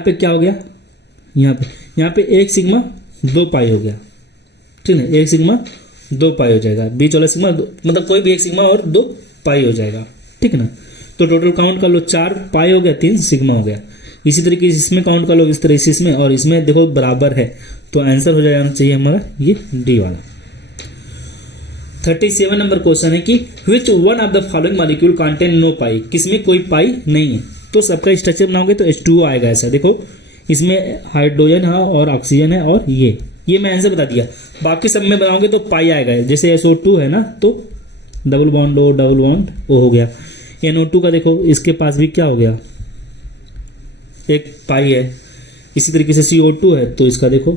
पे क्या हो गया? यहाँ पे एक सिग्मा 2 पाई हो गया, ठीक है। एक सिग्मा 2 पाई हो जाएगा, बीच वाला सिग्मा मतलब कोई भी एक सिग्मा और 2 पाई हो जाएगा, ठीक है ना। तो टोटल काउंट कर लो, 4 पाई हो गया, 3 सिग्मा हो गया। इसी तरीके से इसमें काउंट कर लो, इस तरह से इसमें, और इसमें देखो बराबर है, तो आंसर हो जाना चाहिए हमारा ये डी वाला। 37 नंबर क्वेश्चन है कि which one of the following molecule contain no pi. किसमें कोई पाई नहीं है। तो सबका स्ट्रक्चर बनाओगे तो H2O आएगा ऐसा। देखो इसमें हाइड्रोजन है और ऑक्सीजन है, और ये मैं आंसर बता दिया। बाकी सब में बनाओगे तो पाई आएगा, जैसे SO2 है ना, तो डबल बॉन्ड O हो गया। NO2 का देखो इसके पास भी क्या हो गया, एक पाई है। इसी तरीके से CO2 है, तो इसका देखो,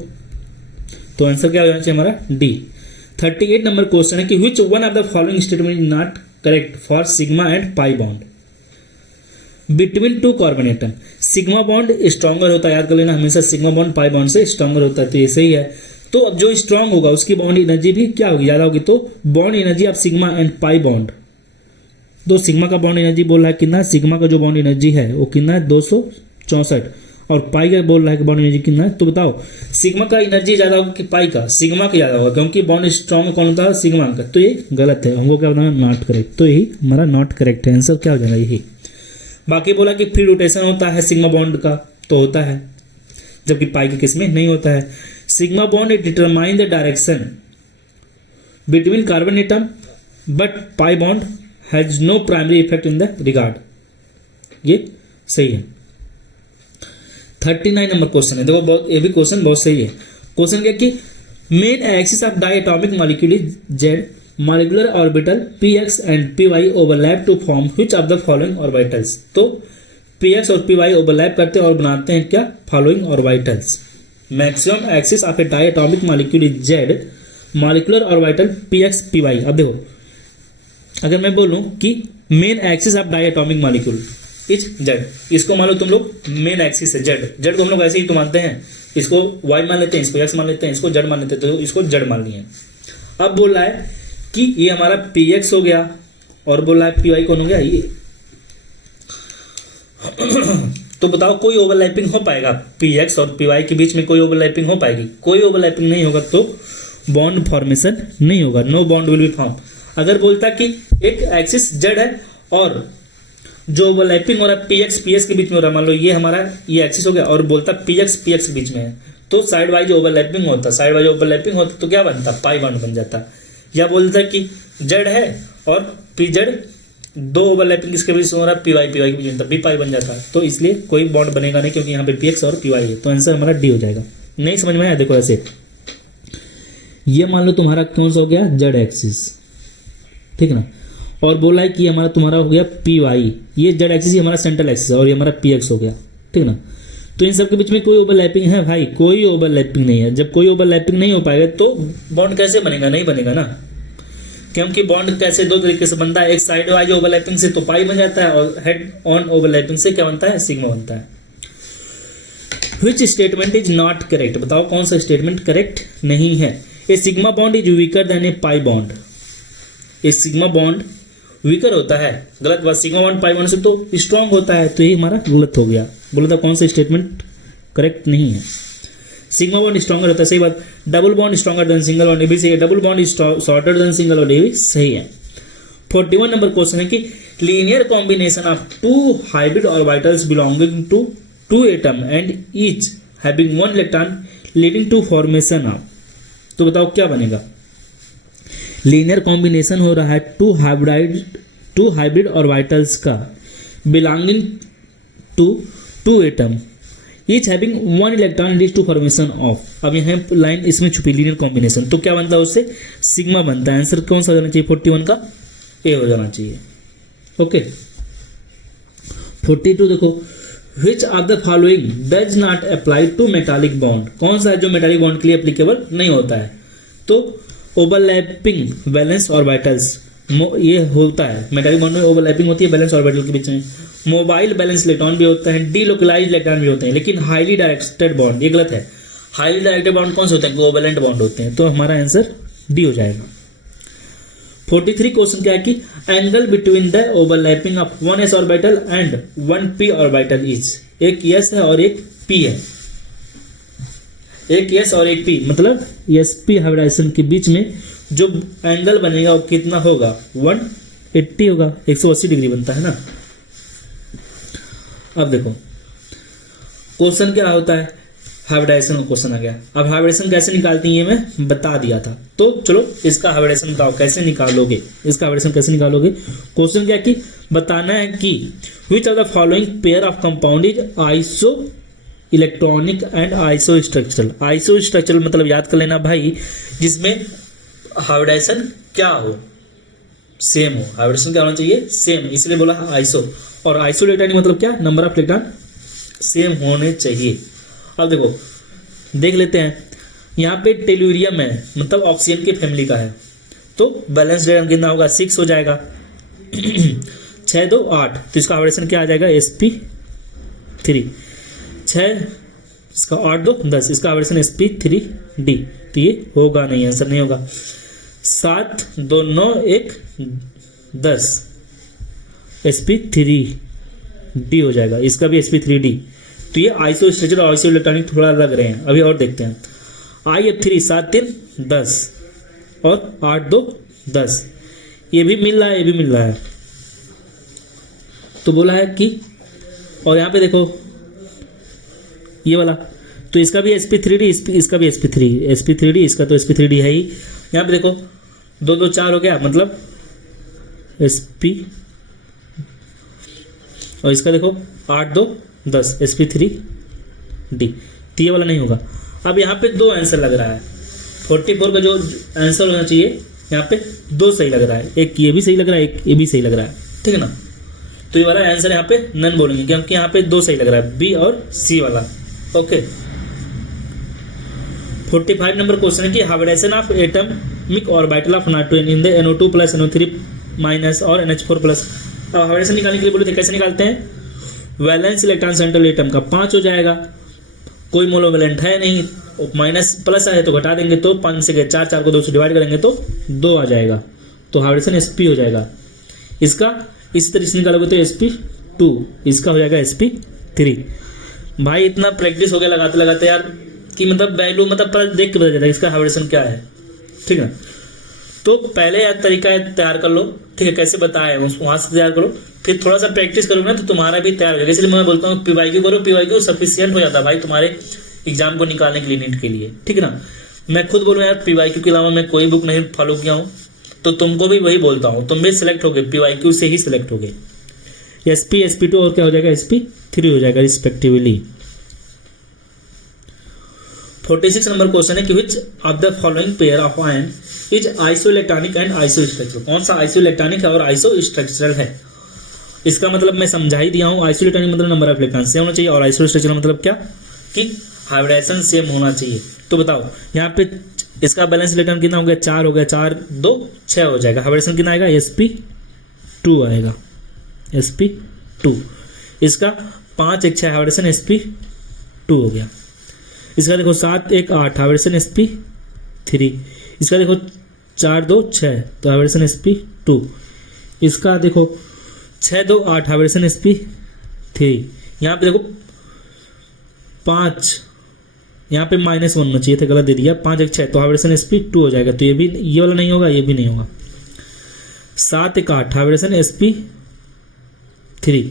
तो आंसर क्या हो जाना चाहिए हमारा डी। 38 नंबर क्वेश्चन है कि which one of the following statement is not correct for sigma and pi bond between 2 carbon atom. Sigma bond stronger होता है, याद कर लेना हमेशा, सिग्मा बॉन्ड पाई बॉन्ड से स्ट्रॉन्गर होता है, तो ये सही है। तो अब जो स्ट्रॉन्ग होगा उसकी बॉन्ड एनर्जी भी क्या होगी, ज़्यादा होगी। तो bond energy of sigma and pi bond, तो सिग्मा का बॉन्ड एनर्जी बोल रहा है कितना, सिग्मा का जो बॉन्ड एनर्जी है वो कितना है 264, और पाई का बोल रहा है कि बॉन्ड एनर्जी कितना है। तो बताओ सिग्मा का एनर्जी ज़्यादा होगा कि पाई का? सिग्मा का ज़्यादा होगा, क्योंकि बॉन्ड स्ट्रॉन्ग कौन होता है, सिग्मा का। तो ये गलत है, हमको क्या बताना, नॉट करेक्ट। तो यही हमारा नॉट करेक्ट है, आंसर क्या हो जाएगा यही। बाकी बोला कि फ्री रोटेशन होता है सिग्मा बॉन्ड का, तो होता है, जबकि पाई के केस में नहीं होता है। Sigma bond determine the direction between carbon atom, but pi bond has no primary effect in the regard, ये सही है। 39 नंबर क्वेश्चन है, देखो बहुत, ये भी क्वेश्चन बहुत सही है। क्वेश्चन क्या कि main axis of diatomic molecule is Z, molecular orbital px and py overlap to form which of the following orbitals. तो px और py ओवरलैप करते हैं और बनाते हैं क्या, following orbitals. Maximum axis of a diatomic molecule is Z, molecular orbital px py। अब देखो अगर मैं बोलूं कि main axis of diatomic molecule is Z, इसको मान लो तुम लोग मेन एक्सिस है जेड को हम लोग ऐसे ही तो मानते हैं, इसको वाई मान लेते हैं, इसको एक्स मान लेते हैं, इसको जेड मान लेते हैं, तो इसको जेड मान लिए। अब बोल रहा है कि ये हमारा पी एक्स हो गया और बोला है पी वाई कौन हो गया ये। तो बताओ कोई ओवरलैपिंग हो पाएगा पी एक्स और पी वाई के बीच में? कोई ओवरलैपिंग हो पाएगी? कोई ओवरलैपिंग नहीं होगा तो बॉन्ड फॉर्मेशन नहीं होगा, no bond will be form. अगर बोलता कि एक एक्सिस जेड है और जो ओवरलैपिंग हो रहा है पी एक्स के बीच में हो रहा है, मान लो ये हमारा ये एक्सिस हो गया और बोलता पी एक्स के बीच में है, तो साइड वाइज ओवरलैपिंग होता तो क्या बनता? पाई बॉन्ड बन जाता। या बोलता कि जेड है और पी जेड दो ओवरलैपिंग इसके बीच में हो रहा है पी वाई के बीच में, तब भी पाई बन जाता है। तो इसलिए कोई बॉन्ड बनेगा नहीं क्योंकि यहाँ पे पी एक्स और पी वाई है, तो आंसर हमारा डी हो जाएगा। नहीं समझ में आया? देखो ऐसे ये मान लो तुम्हारा कौन सा हो गया जेड एक्सिस, ठीक ना, और बोला है कि हमारा तुम्हारा हो गया पी वाई, ये जेड एक्सिस हमारा सेंट्रल एक्सिस है और ये हमारा पी एक्स हो गया, ठीक ना। तो इन सब के बीच में कोई ओवरलैपिंग है भाई? कोई ओवरलैपिंग नहीं है। जब कोई ओवरलैपिंग नहीं हो पाएगा तो बॉन्ड कैसे बनेगा? नहीं बनेगा ना, क्योंकि बॉन्ड कैसे दो तरीके से बनता है, एक साइड वाइज ओवरलैपिंग से तो पाई बन जाता है और हेड ऑन ओवरलैपिंग से क्या बनता है? सिग्मा बनता है। Which statement is not correct? बताओ कौन सा स्टेटमेंट करेक्ट नहीं है? A sigma bond is weaker than a pi bond. A sigma bond weaker होता है, गलत बात। सिग्मा बॉन्ड पाई बॉन्ड से तो स्ट्रांग होता है, तो ये हमारा गलत हो गया। बोला था कौन सा स्टेटमेंट करेक्ट नहीं है? सिग्मा बॉन्ड स्ट्रॉन्गर होता है, सही बात। Double bond stronger than single bond, ये भी सही है। Double bond shorter than single bond, ये भी सही है। 41 नंबर क्वेश्चन है कि linear combination of two hybrid orbitals belonging to two atom and each having one electron leading to formation of. तो बताओ क्या बनेगा? लीनियर कॉम्बिनेशन हो रहा है टू हाइब्रिड ऑर्बिटल्स का belonging to two atom each having one electron leads to formation of. अब यहाँ लाइन इसमें छुपी लीनियर कॉम्बिनेशन, तो क्या बनता है उससे? सिग्मा बनता है। आंसर कौन सा हो जाना चाहिए? 41 का ए हो जाना चाहिए। ओके 42 देखो, which of the following does not apply to metallic bond? कौन सा है जो मेटालिक बॉन्ड के लिए एप्लीकेबल नहीं होता है? तो ओवरलैपिंग वैलेंस ऑर्बिटल्स, ये होता है मेटालिक बॉन्ड में ओवरलैपिंग होती है वैलेंस ऑर्बिटल के बीच में। मोबाइल बैलेंस इलेक्ट्रॉन भी होता है, डीलोकलाइज इलेक्ट्रॉन भी होते हैं, लेकिन हाईली डायरेक्टेड बॉन्ड ये गलत है। हाईली डायरेक्टेड बॉन्ड कौन से होते हैं? कोवैलेंट बॉन्ड होते हैं। तो हमारा आंसर डी हो जाएगा। 43 क्वेश्चन क्या है कि angle between the overlapping of one S orbital and one P orbital is. एक एस है और एक पी है, एक एस और एक पी, मतलब एस पी हाइब्रिडाइजेशन के बीच में जो एंगल बनेगा वो कितना होगा? 180 होगा, 180 डिग्री बनता है ना। अब देखो क्वेश्चन क्या होता है? हाइब्रिडाइजेशन का क्वेश्चन आ गया। अब हाइब्रिडेशन कैसे निकालती है ये मैं बता दिया था, तो चलो इसका हाइब्रिडेशन बताओ कैसे निकालोगे? इसका हाइब्रिडेशन कैसे निकालोगे? क्वेश्चन क्या कि बताना है कि which of the following pair of compound is iso electronic and iso structural. Iso structural मतलब याद कर लेना भाई, जिसमें हाइब्रिडाइजेशन क्या हो? सेम हो। हाइब्रिडेशन क्या होना चाहिए? सेम, इसलिए बोला आइसो। और आइसो इलेक्ट्रॉनिक मतलब क्या? नंबर ऑफ इलेक्ट्रॉन सेम होने चाहिए। अब देखो देख लेते हैं, यहाँ पे टेलुरियम है मतलब ऑक्सीजन की फैमिली का है, तो बैलेंस इलेक्ट्रॉन कितना होगा? 6 हो जाएगा। 6 2 8, तो इसका हाइब्रिडेशन क्या आ जाएगा? sp3। 6 इसका 8 2 10, इसका हाइब्रिडेशन sp3d। तो ये होगा नहीं, आंसर नहीं होगा। 7 2 9 1 10, sp3d हो जाएगा। इसका भी sp3d। तो ये आइसो स्ट्रक्चर और आइसो इलेक्ट्रॉनिक थोड़ा लग रहे हैं। अभी और देखते हैं। IF3 7 3 10 और 8 2 10, ये भी मिल रहा है, ये भी मिल रहा है। तो बोला है कि, और यहाँ पे देखो ये वाला, तो इसका भी sp3d, इसका भी sp3d, इसका तो sp3d है ही। यहाँ पे देखो 2 2 4 हो गया, मतलब sp, और इसका देखो 8 2 10 sp3d। तो ये वाला नहीं होगा। अब यहाँ पे 2 आंसर लग रहा है। 44 का जो आंसर होना चाहिए यहाँ पे 2 सही लग रहा है, एक ये भी सही लग रहा है, एक ये भी सही लग रहा है, ठीक है ना। तो ये वाला आंसर यहाँ पे नन बोलेंगे क्योंकि यहाँ पे 2 सही लग रहा है, बी और सी वाला। ओके 45 नंबर क्वेश्चन है कि hybridisation of atomic orbital of nitrogen in the NO2 plus NO3 minus और NH4 प्लस। अब हाइब्रिडाइजेशन निकालने के लिए बोले थे कैसे निकालते हैं? वैलेंस इलेक्ट्रॉन सेंट्रल एटम का 5 हो जाएगा, कोई मोनोवैलेंट है नहीं, माइनस प्लस है तो घटा देंगे, तो 5 से 4 4 को 2 से डिवाइड करेंगे तो 2 आ जाएगा। तो हाइब्रिडेशन sp हो जाएगा। इसका इस तरह से निकालोगे तो sp2, इसका हो जाएगा sp3। भाई इतना प्रैक्टिस हो गया लगाते लगाते यार कि मतलब वैल्यू मतलब देख के पता चलता है इसका हाइब्रिडेशन क्या है, ठीक है। तो पहले यार तरीका तैयार कर लो, ठीक है, कैसे बताया वहां से तैयार करो, फिर थोड़ा सा प्रैक्टिस करोगे ना तो तुम्हारा भी तैयार हो जाएगा। इसलिए मैं बोलता हूँ PYQ करो, PYQ सफिशियंट हो जाता है भाई तुम्हारे एग्जाम को निकालने के लिए, नीट के लिए, ठीक है ना। मैं खुद बोलूँ यार PYQ के अलावा मैं कोई बुक नहीं फॉलो किया हूँ, तो तुमको भी वही बोलता हूँ, तुम भी सिलेक्ट हो गए PYQ से ही सिलेक्ट हो गए। SP SP2 और क्या हो जाएगा SP3 हो जाएगा रिस्पेक्टिवली। 46 नंबर क्वेश्चन है कि which of the following pair of ion is isoelectronic and isostructural. कौन सा आइसोइलेक्ट्रॉनिक है और आइसोस्ट्रक्चरल है। इसका मतलब मैं समझा ही दिया हूँ। आइसोइलेक्ट्रॉनिक मतलब नंबर ऑफ इलेक्ट्रॉन सेम होना चाहिए और आइसोस्ट्रक्चरल मतलब क्या कि हाइब्रिडेशन सेम होना चाहिए। तो बताओ यहाँ पे इसका बैलेंस इलेक्ट्रॉन कितना हो गया, 4 हो गया, 4 2 6 हो जाएगा। हाइब्रिडेशन कितना आएगा, sp2 आएगा, sp2। इसका 5 1 6 हाइब्रिडेशन sp2 हो गया। इसका देखो 7 1 8 हाइब्रिडेशन sp3। इसका देखो 4 2 6 तो हाइब्रिडेशन sp2। इसका देखो 6 2 8 हाइब्रिडेशन sp3। यहाँ पे देखो 5, यहाँ पे -1 होना चाहिए था, गलत दे दिया, 5 1 6 तो हाइब्रिडेशन sp2 हो जाएगा। तो ये वाला नहीं होगा, ये भी नहीं होगा। 7 1 8 हाइब्रिडेशन sp3,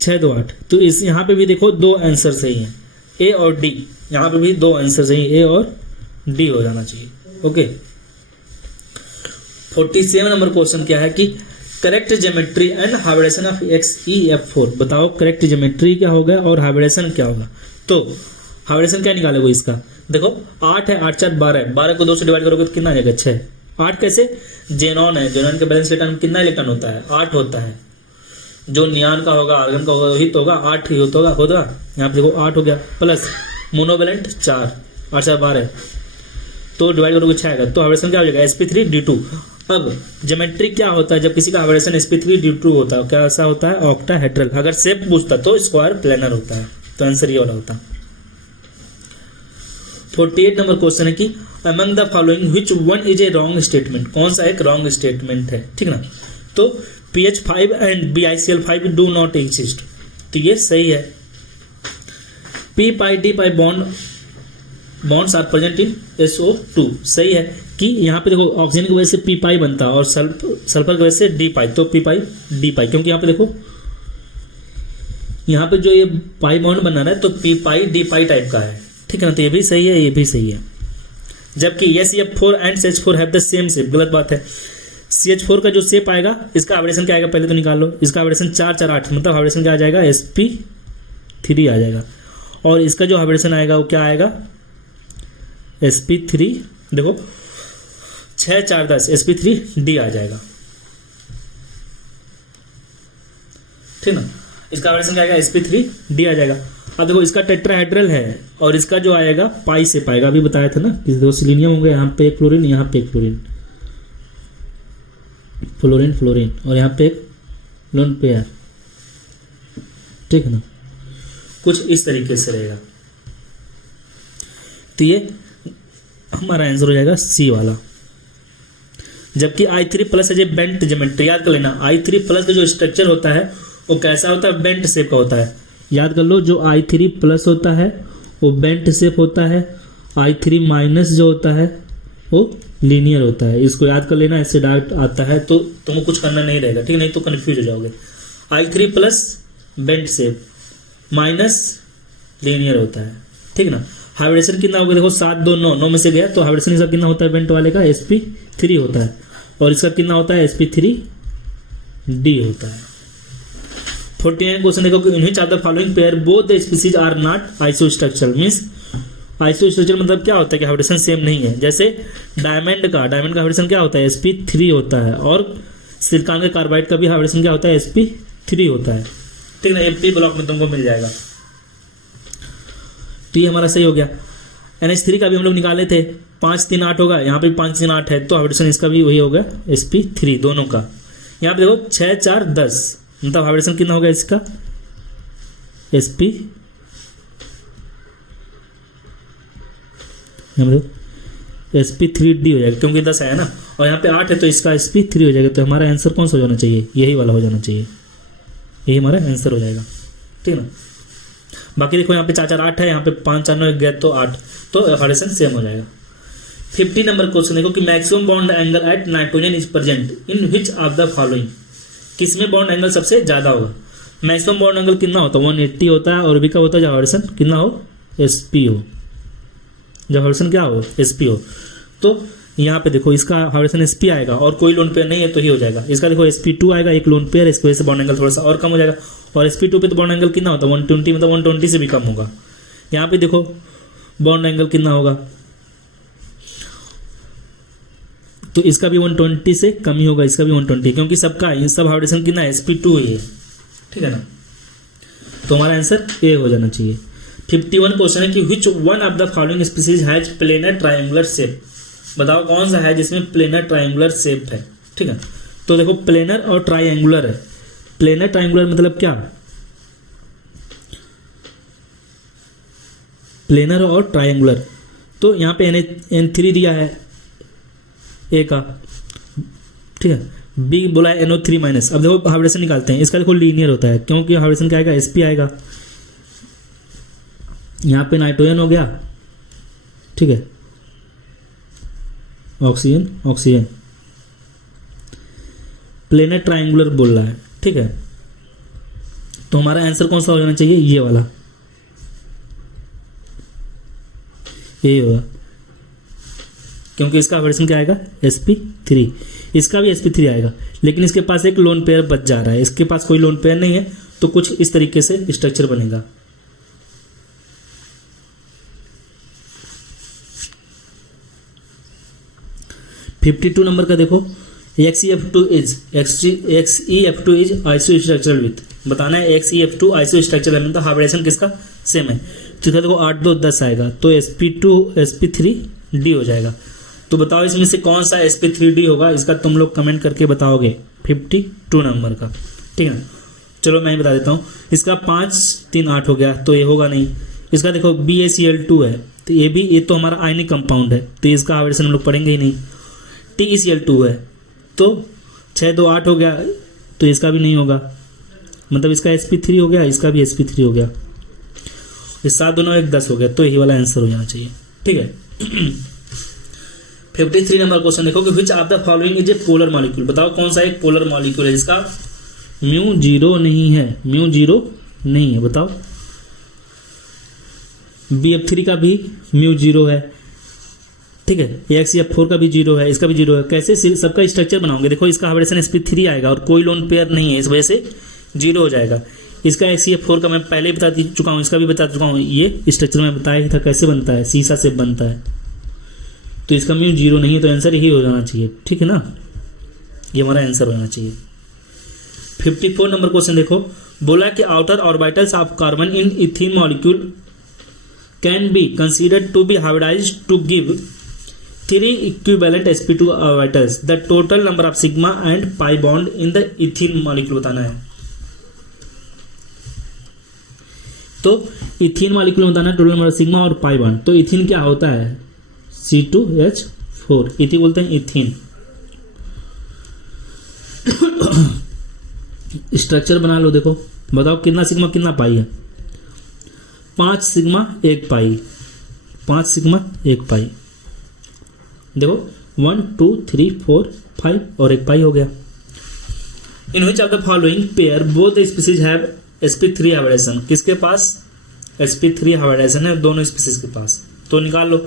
6 2 8। तो इस यहाँ पे भी देखो 2 आंसर सही हैं, A और D। यहाँ पे भी 2 आंसर सही, A और D हो जाना चाहिए। ओके। 47 नंबर क्वेश्चन क्या है कि correct geometry and hybridisation of XeF4। बताओ करेक्ट ज्योमेट्री क्या होगा और हाइब्रिडेशन क्या होगा। तो हाइब्रिडेशन क्या निकालोगे इसका, देखो 8 है, 8 4 12 है, 12 को 2 से डिवाइड करोगे तो कितना आ जाएगा 6। 8 कैसे, जेनॉन है, जेनॉन के बैलेंस इलेक्ट्रॉन कितना इलेक्ट्रॉन होता है, 8 होता है। जो नियान का होगा, आर्गन का होगा वही तो होगा, 8 ही होगा। यहाँ पे देखो 8 हो गया, प्लस मोनोवेलेंट 4, 8 4 12 तो डिवाइड करोगे 6 आएगा। तो हाइब्रिडेशन क्या हो जाएगा sp3d2। अब ज्योमेट्री क्या होता है जब किसी का हाइब्रिडेशन sp3d2 होता है, कैसा होता है, ऑक्टाहेड्रल। अगर शेप पूछता तो स्क्वायर प्लेनर होता है। तो आंसर ये वाला होता। 48 नंबर क्वेश्चन है कि among the following which one is a wrong statement. कौन सा एक रॉन्ग स्टेटमेंट है, ठीक ना। तो PH5 and BiCl5 do not exist, तो ये सही है। P pi D pi bonds are present in SO2, सही है कि यहाँ पे देखो ऑक्सीजन की वजह से P pi बनता है और सल्फर की वजह से D pi, तो P pi D pi, क्योंकि यहाँ पे देखो यहाँ पे जो ये पाई बॉन्ड बना रहा है तो P pi D pi type का है, ठीक है ना। तो ये भी सही है, ये भी सही है। जबकि CH4 and CH4 have the same shape, गलत बात है। CH4 का जो शेप आएगा, इसका हाइब्रिडेशन क्या आएगा पहले तो निकाल लो। इसका हाइब्रिडेशन 4 4 8 मतलब हाइब्रिडेशन क्या आ जाएगा, sp3 आ जाएगा। और इसका जो हाइब्रिडेशन आएगा वो क्या आएगा, sp3। देखो 6 4 10 sp3d आ जाएगा, ठीक ना। इसका हाइब्रिडेशन क्या आएगा, sp3d आ जाएगा। अब देखो इसका टेट्राहेड्रल है और इसका जो आएगा पाई से पाएगा, अभी बताया था ना कि दो सिलीनियम होंगे, यहाँ पे एक फ्लोरीन, यहाँ पे एक फ्लोरीन, फ्लोरीन फ्लोरीन, और यहाँ पे एक लोन पेयर, ठीक है ना। कुछ इस तरीके से रहेगा। तो ये हमारा आंसर हो जाएगा सी वाला। जबकि I3+ है बेंट ज्योमेट्री, याद कर लेना। I3+ का जो स्ट्रक्चर होता है वो कैसा होता है, बेंट शेप का होता है। याद कर लो, जो I3+ होता है वो बेंट शेप होता है, I3- जो होता है वो लीनियर होता है। इसको याद कर लेना, इससे डायरेक्ट आता है तो तुमको कुछ करना नहीं रहेगा, ठीक, नहीं तो कंफ्यूज हो जाओगे। I3+ bent shape minus linear होता है, ठीक ना। हाइब्रिडेशन कितना होगा, देखो 7 2 9, 9 में से गया तो हाइब्रिडेशन इसका कितना होता है, बेंट वाले का sp3 होता है, और इसका कितना होता है sp3d होता है। 49 क्वेश्चन देखो कि which of the following pair both the species are not isostructural. Means isostructural मतलब क्या होता है कि हाइब्रिडेशन सेम नहीं है। जैसे डायमंड का हाइब्रिडेशन क्या होता है, sp3 होता है, और सिलिकॉन के कार्बाइड का भी हाइब्रिडेशन क्या होता है, sp3 होता है, ठीक ना। एमपी ब्लॉक में तुमको मिल जाएगा। तो ये हमारा सही हो गया। NH3 का भी हम लोग निकाले थे, 5 3 8 होगा, यहाँ पे 5 3 8 है तो हाइब्रिडेशन इसका भी वही होगा, sp3 दोनों का। यहाँ पे देखो 6 4 10 मतलब हाइब्रिडेशन कितना होगा इसका, sp sp3d हो जाएगा क्योंकि 10 है ना, और यहाँ पे 8 है तो इसका sp3 हो जाएगा। तो हमारा आंसर कौन सा हो जाना चाहिए, यही वाला हो जाना चाहिए, यही हमारा आंसर हो जाएगा, ठीक है ना। बाकी देखो यहाँ पे 4 4 8 है, यहाँ पे 5 4 9 गया तो 8, तो हाइड्रोजन सेम हो जाएगा। 50 नंबर क्वेश्चन देखो कि maximum bond angle at nitrogen is present in which of the following, किसमें बॉन्ड एंगल सबसे ज़्यादा होगा। मैक्सिमम बॉन्ड एंगल कितना होता है, 180 होता है, और भी का होता है जब हाइड्रोजन कितना हो, sp हो, जब हाइड्रोजन क्या हो, sp हो। तो यहाँ पे देखो इसका हाइड्रोजन sp आएगा और कोई लोन पेयर नहीं है तो ही हो जाएगा। इसका देखो sp2 आएगा, एक लोन पेयर, इसकी वजह से बॉन्ड एंगल थोड़ा सा और कम हो जाएगा। और sp2 पे तो बॉन्ड एंगल कितना होता है 120, मतलब 120 से भी कम होगा। यहाँ पे देखो बॉन्ड एंगल कितना होगा, तो इसका भी 120 से कम ही होगा, इसका भी 120, क्योंकि सबका इन सब हाइड्रोजन कितना है, sp2 ही है, ठीक है ना। तो हमारा आंसर ए हो जाना चाहिए। 51 क्वेश्चन है कि which one of the following species has planar triangular shape, बताओ कौन सा है जिसमें प्लेनर ट्रायंगुलर शेप है, ठीक है। तो देखो प्लेनर और ट्रायंगुलर है, प्लेनर ट्रायंगुलर मतलब क्या, प्लेनर और ट्रायंगुलर। तो यहाँ पे N3 दिया है ए का, ठीक है, बी बोला है NO3 माइनस। अब देखो हाइब्रिडेशन निकालते हैं, इसका देखो लीनियर होता है, क्योंकि हाइब्रिडेशन क्या आएगा, sp आएगा। यहाँ पे नाइट्रोजन हो गया, ठीक है, ऑक्सीजन ऑक्सीजन, प्लेनर ट्रायंगुलर बोल रहा है, ठीक है। तो हमारा आंसर कौन सा हो जाना चाहिए, ये वाला, ये होगा, क्योंकि इसका हाइब्रिडेशन क्या आएगा, sp3, इसका भी sp3 आएगा, लेकिन इसके पास एक लोन पेयर बच जा रहा है, इसके पास कोई लोन पेयर नहीं है, तो कुछ इस तरीके से स्ट्रक्चर बनेगा। (52) नंबर का देखो, XeF2 इज आइसोस्ट्रक्चरल विथ, बताना है XeF2 आइसोस्ट्रक्चरल मतलब हाइब्रिडेशन किसका सेम है। तो देखो 8 2 10 आएगा, तो sp2 sp3d हो जाएगा। तो बताओ इसमें से कौन सा sp3d होगा, इसका तुम लोग कमेंट करके बताओगे 52 नंबर का, ठीक है। चलो मैं ही बता देता हूँ, इसका 5 3 8 हो गया, तो ये होगा नहीं। इसका देखो BaCl2 है, तो ये तो हमारा आयनिक कंपाउंड है, तो इसका हाइब्रिडेशन हम लोग पढ़ेंगे ही नहीं। TeCl2 है, तो 6 2 8 हो गया, तो इसका भी नहीं होगा, मतलब इसका sp3 हो गया, इसका भी sp3 हो गया, ये 7 2 9 1 10 हो गया, तो यही वाला आंसर हो जाना चाहिए, ठीक है। 53 नंबर क्वेश्चन देखो कि which of the following is a polar molecule, बताओ कौन सा एक पोलर मॉलिक्यूल है जिसका म्यू 0 नहीं है, म्यू 0 नहीं है, बताओ। BF3 का भी म्यू 0 है, ठीक है, XeF4 का भी 0 है, इसका भी 0 है। कैसे सबका स्ट्रक्चर बनाओगे, देखो इसका हाइब्रिडेशन sp3 आएगा और कोई लोन पेयर नहीं है, इस वजह से 0 हो जाएगा। इसका XeF4 का मैं पहले ही बता चुका हूँ, इसका भी बता चुका हूँ, ये स्ट्रक्चर में बताया ही था कैसे बनता है, शीशा से बनता है, तो इसका म्यू 0 नहीं है, तो आंसर यही हो जाना चाहिए, ठीक है ना, ये हमारा आंसर हो जाना चाहिए। 54 नंबर क्वेश्चन देखो, बोला कि outer orbitals of carbon in ethene molecule can be considered to be hybridised to give 3 equivalent sp2 orbitals, the total number of sigma and pi bond in the ethene molecule बताना है। तो ethene molecule बताना है, total number of sigma और pi bond. तो ethene क्या होता है, C2H4, इथी बोलते हैं इथीन। स्ट्रक्चर बना लो, देखो बताओ कितना सिग्मा कितना पाई है, 5 सिग्मा 1 पाई, 5 सिग्मा 1 पाई, देखो 1 2 3 4 5 और 1 पाई हो गया। In which of the following pair both the species have sp3 hybridisation, किसके पास sp3 हाइब्रिडेशन है, दोनों स्पीसीज के पास, तो निकाल लो।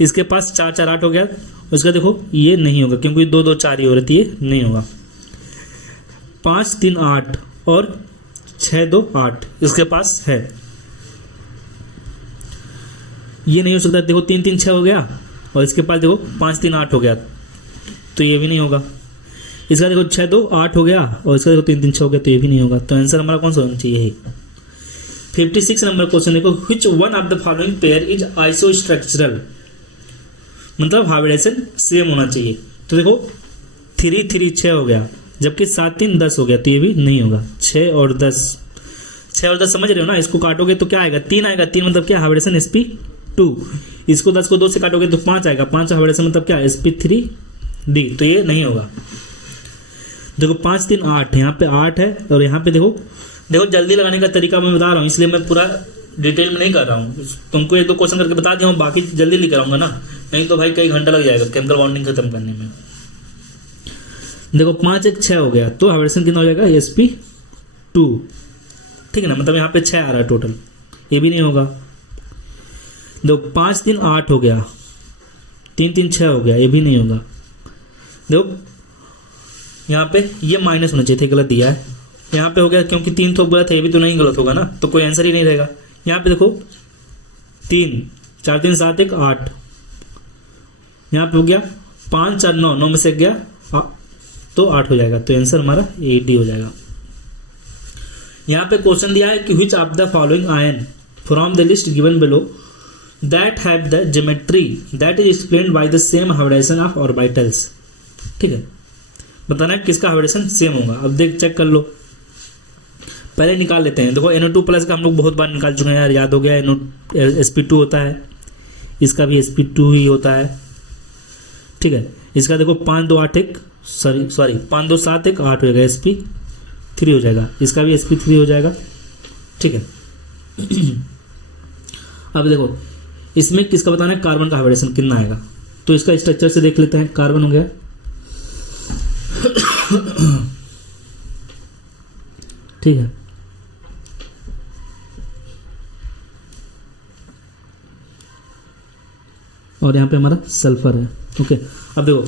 इसके पास 4 4 8 हो गया, उसका देखो ये नहीं होगा, क्योंकि 2 2 4 ही हो रही है, ये नहीं होगा। 5 3 8 और 6 2 8 इसके पास है, ये नहीं हो सकता। देखो 3 3 6 हो गया, और इसके पास देखो 5 3 8 हो गया, तो ये भी नहीं होगा। इसका देखो 6 2 8 हो गया, और इसका देखो 3 3 6 हो गया, तो ये भी नहीं होगा। तो आंसर हमारा कौन सा होना चाहिए, यही। 56 नंबर क्वेश्चन देखो, which one of the following pair is isostructural, मतलब हाइब्रिडेशन सेम होना चाहिए। तो देखो 3 3 6 हो गया, जबकि 7 3 10 हो गया, तो ये भी नहीं होगा। 6 और 10 समझ रहे हो ना, इसको काटोगे तो क्या आएगा, 3 आएगा, 3 मतलब क्या, हाइब्रिडेशन sp2। इसको 10 को 2 से काटोगे तो 5 आएगा, 5 हाइब्रिडेशन मतलब क्या, sp3 डी, तो ये नहीं होगा। देखो 5 3 8, यहाँ पे 8 है और यहाँ पे देखो जल्दी लगाने का तरीका मैं बता रहा हूँ, इसलिए मैं पूरा डिटेल में नहीं कर रहा हूँ। तुमको 1 2 क्वेश्चन करके बता दिया हूँ, बाकी जल्दी लिख कराऊंगा ना, नहीं तो भाई कई घंटा लग जाएगा केमिकल बॉन्डिंग खत्म करने में। देखो 5 1 6 हो गया, तो हाइब्रिडेशन कितना हो जाएगा sp2, ठीक है ना, मतलब यहाँ पे 6 आ रहा है टोटल, ये भी नहीं होगा। देखो 5 3 8 हो गया, 3 3 6 हो गया, ये भी नहीं होगा। देखो यहाँ पे ये माइनस होना चाहिए थे, गलत दिया है, यहाँ पे हो गया क्योंकि 3 थोक गलत है, ये भी तो नहीं गलत होगा ना, तो कोई आंसर ही नहीं रहेगा। यहाँ पे देखो 3 4 3 7 1 8, यहाँ पे हो गया 5 4 9, 9 में से गया तो 8 हो जाएगा, तो आंसर हमारा 8D हो जाएगा। यहाँ पे क्वेश्चन दिया है कि which of the following ion from the list given below that have the geometry that is explained by the same hybridisation of orbitals, ठीक है, बताना है किसका हाइब्रिडेशन सेम होगा। अब देख चेक कर लो, पहले निकाल लेते हैं। देखो NO2+ का हम लोग बहुत बार निकाल चुके हैं यार, याद हो गया, sp2 होता है, इसका भी sp2 ही होता है, ठीक है। इसका देखो 5 2 8 1 सॉरी 5 2 7 1 8 हो जाएगा, sp3 हो जाएगा, इसका भी sp3 हो जाएगा, ठीक है। अब देखो इसमें किसका बताना है, कार्बन का हाइब्रिडेशन कितना आएगा, तो इसका स्ट्रक्चर से देख लेते हैं। कार्बन हो गया ठीक है, और यहाँ पे हमारा सल्फर है, ओके। अब देखो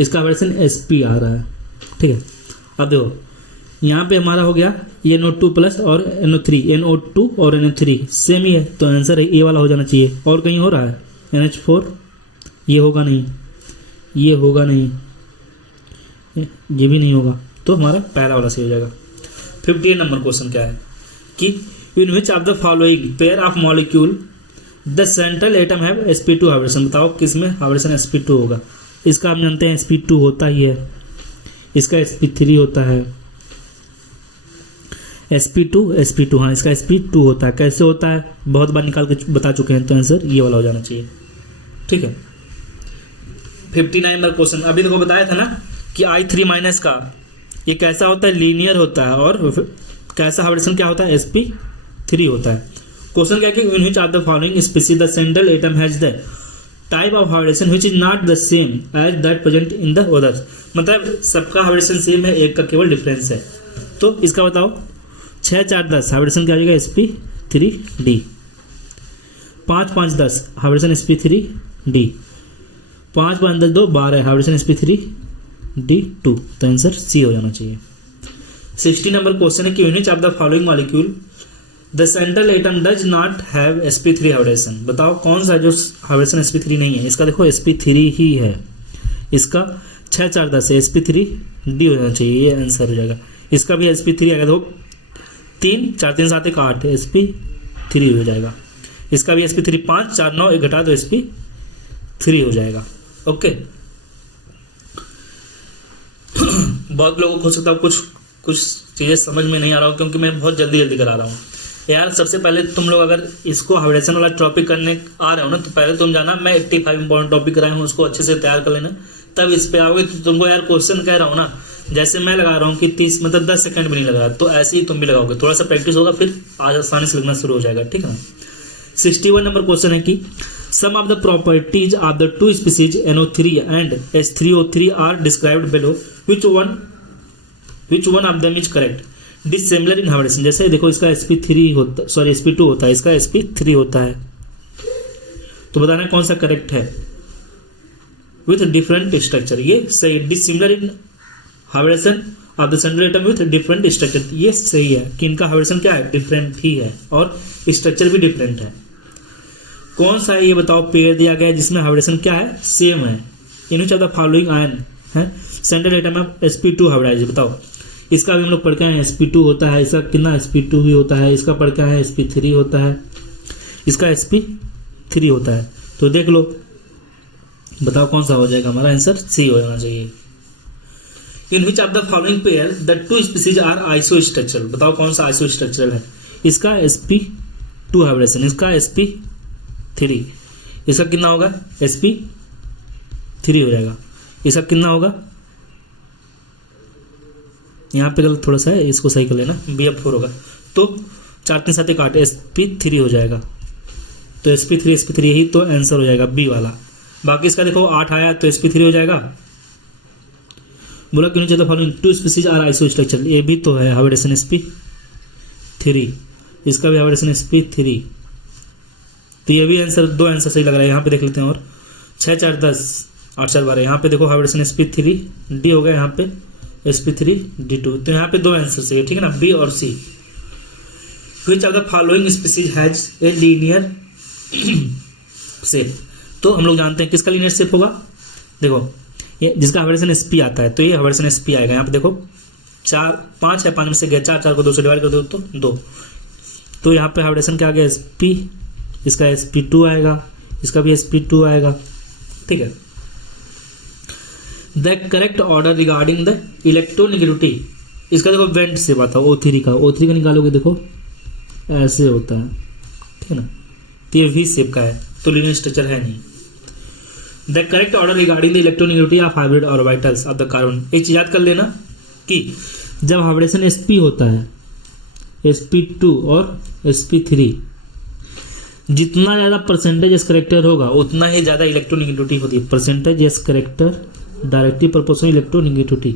इसका हाइब्रिडेशन sp आ रहा है, ठीक है। अब देखो यहाँ पे हमारा हो गया ये NO2+ और NO2 और NO3 सेम ही है, तो आंसर है ए वाला हो जाना चाहिए। और कहीं हो रहा है NH4, ये होगा नहीं, ये होगा नहीं, ये भी नहीं होगा, तो हमारा पहला वाला सही हो जाएगा। 58 नंबर क्वेश्चन क्या है कि in which of the following pair of molecule the central atom have sp2 hybridisation, बताओ किसमें हाइब्रिडेशन sp2 होगा। इसका हम जानते हैं sp2 होता ही है, इसका sp3 होता है, sp2 हाँ, इसका sp2 होता है। कैसे होता है बहुत बार निकाल के बता चुके हैं, तो आंसर ये वाला हो जाना चाहिए, ठीक है। 59 नंबर क्वेश्चन, अभी देखो बताया था ना कि I3- का ये कैसा होता है, लीनियर होता है, और कैसा हाइब्रिडेशन क्या होता है, sp3 होता है। क्वेश्चन क्या है कि in which of the following species the central atom has the type of hybridisation which is not the same as that present in the others, मतलब सबका हाइब्रिडेशन सेम है, एक का केवल डिफरेंस है। तो इसका बताओ 6 4 10 हाइब्रिडेशन क्या हो जाएगा, sp3d। 5 5 10 hybridisation sp3d। 5 5 10 2 12 hybridisation sp3d2, तो आंसर सी हो जाना चाहिए। 60 नंबर क्वेश्चन है कि unit of the following molecule the central atom does not have sp3 hybridisation, बताओ कौन सा जो हाइब्रिडेशन sp3 नहीं है। इसका देखो sp3 ही है, इसका 6 4 10 है, sp3d हो जाना चाहिए, ये आंसर हो जाएगा। इसका भी sp3 आएगा, देखो 3 4 3 7 1 8 sp3 हो जाएगा। इसका भी sp3 5 4 9 1 घटा तो sp3 हो जाएगा, ओके। बहुत लोगों को हो सकता है कुछ चीज़ें समझ में नहीं आ रहा हो, क्योंकि मैं बहुत जल्दी करा रहा हूँ यार। सबसे पहले तुम लोग अगर इसको हाइब्रिडेशन वाला टॉपिक करने आ रहे हो ना, तो पहले तुम जाना मैं 85 इंपॉर्टेंट टॉपिक कराया हूँ, उसको अच्छे से तैयार कर लेना, तब इस पे आओगे। तो तुमको यार क्वेश्चन कह रहा हूँ ना, जैसे मैं लगा रहा हूँ कि 30 मतलब 10 सेकंड भी नहीं लगा रहा, तो ऐसे ही तुम भी लगाओगे, थोड़ा सा प्रैक्टिस होगा, फिर आज आसानी से लिखना शुरू हो जाएगा, ठीक है। 61 नंबर क्वेश्चन है कि some of the properties of the two species NO3 and H3O3 are described below, which one of them is correct, dissimilar in hybridisation. जैसे देखो इसका sp2 होता है, इसका sp3 होता है, तो बताना कौन सा करेक्ट है। विथ डिफरेंट स्ट्रक्चर, ये सही। Dissimilar in hybridisation of the central atom with different structure, ये सही है कि इनका हाइब्रिडेशन क्या है, डिफरेंट ही है, और स्ट्रक्चर भी डिफरेंट है। कौन सा है ये बताओ, पेयर दिया गया है जिसमें हाइब्रिडेशन क्या है, सेम है। In which of the following ion है central atom of sp2 hybridise, बताओ। इसका भी हम लोग पढ़ के हैं sp2 होता है, इसका कितना sp2 ही होता है, इसका पढ़ के हैं sp3 होता है, इसका sp3 होता है, तो देख लो बताओ कौन सा हो जाएगा, हमारा आंसर सी हो जाना चाहिए। In which of the following pair the two species are isostructural, बताओ कौन सा आइसोस्ट्रक्चरल है। इसका sp2 हाइब्रिडेशन, इसका sp3, इसका कितना होगा sp3 हो जाएगा। इसका कितना होगा, यहाँ पे गलत थोड़ा सा है, इसको सही कर लेना, BF4 होगा। तो 4 3 7 8 sp3 हो जाएगा। तो sp3 यही तो आंसर हो जाएगा बी वाला। बाकी इसका देखो 8 आया तो sp3 हो जाएगा। बोला क्यों चाहिए फॉलोइंग 2 स्पीसीज आर आइसोस्ट्रक्चरल, ये भी तो है हाइब्रिडेशन sp3, इसका भी हाइब्रिडेशन sp3। तो ये भी आंसर, 2 आंसर सही लग रहा है। यहाँ पे देख लेते हैं और 6 4 10 8 4 12, यहाँ पे देखो हाइब्रिडेशन sp3 डी हो गया, यहाँ पे sp3 d2। तो यहाँ पे 2 आंसर सही है, ठीक है ना, बी और C. Which of the following species has a linear shape. तो हम लोग जानते हैं किसका लीनियर शेप होगा, देखो ये जिसका हाइब्रिडेशन sp आता है तो ये हाइब्रिडेशन sp आएगा। यहाँ पे देखो 4 5 है, 5 में से गया 4, 4 को 2 से डिवाइड कर दो तो 2। तो यहाँ पे हाइब्रिडेशन क्या आ गया sp, इसका sp2 आएगा, इसका भी sp2 आएगा, ठीक है। The correct order regarding the electronegativity, इसका देखो वेंट से बात है O3 का निकालोगे, देखो ऐसे होता है, ठीक है ना। तो ये वी शेप का है तो लीनियर स्ट्रक्चर है नहीं। The correct order regarding the electronegativity of hybrid orbitals of the carbon, एक चीज याद कर लेना कि जब हाइब्रिडेशन sp होता है, sp2 और sp3, जितना ज़्यादा परसेंटेज एस करेक्टर होगा उतना ही ज़्यादा इलेक्ट्रोनेगेटिविटी होती है। Percentage S character directly proportional electronegativity.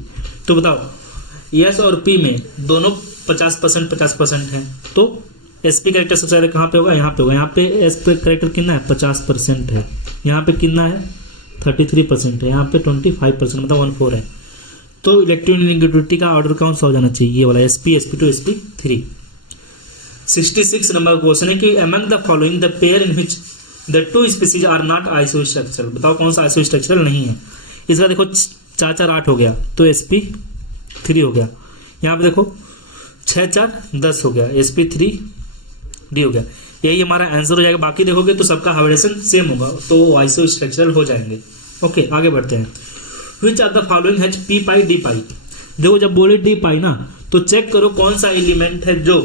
तो बताओ एस और पी में दोनों 50% है, तो एस पी करेक्टर सबसे ज़्यादा कहाँ पे होगा, यहाँ पे होगा। यहाँ पे एस पे करेक्टर कितना है 50% है, यहाँ पे कितना है 33% है, यहाँ पे 25% मतलब 1/4 है। तो इलेक्ट्रोनेगेटिविटी का ऑर्डर कौन सा हो जाना चाहिए, ये वाला sp sp2 sp3। 66 number question है कि among the following the pair in which the 2 species are not isostructural, बताओ कौन सा आइसोस्ट्रक्चरल नहीं है। इसका देखो 4 4 8 हो गया तो sp3 हो गया। यहाँ पे देखो 6 4 10 हो गया, sp3 d हो गया। यही हमारा आंसर हो जाएगा। बाकी देखोगे तो सबका हाइब्रिडेशन सेम होगा तो वो आइसोस्ट्रक्चरल हो जाएंगे। ओके आगे बढ़ते हैं। विच of the following has p pi d पाई, देखो जब बोले d पाई ना तो चेक करो कौन सा एलिमेंट है जो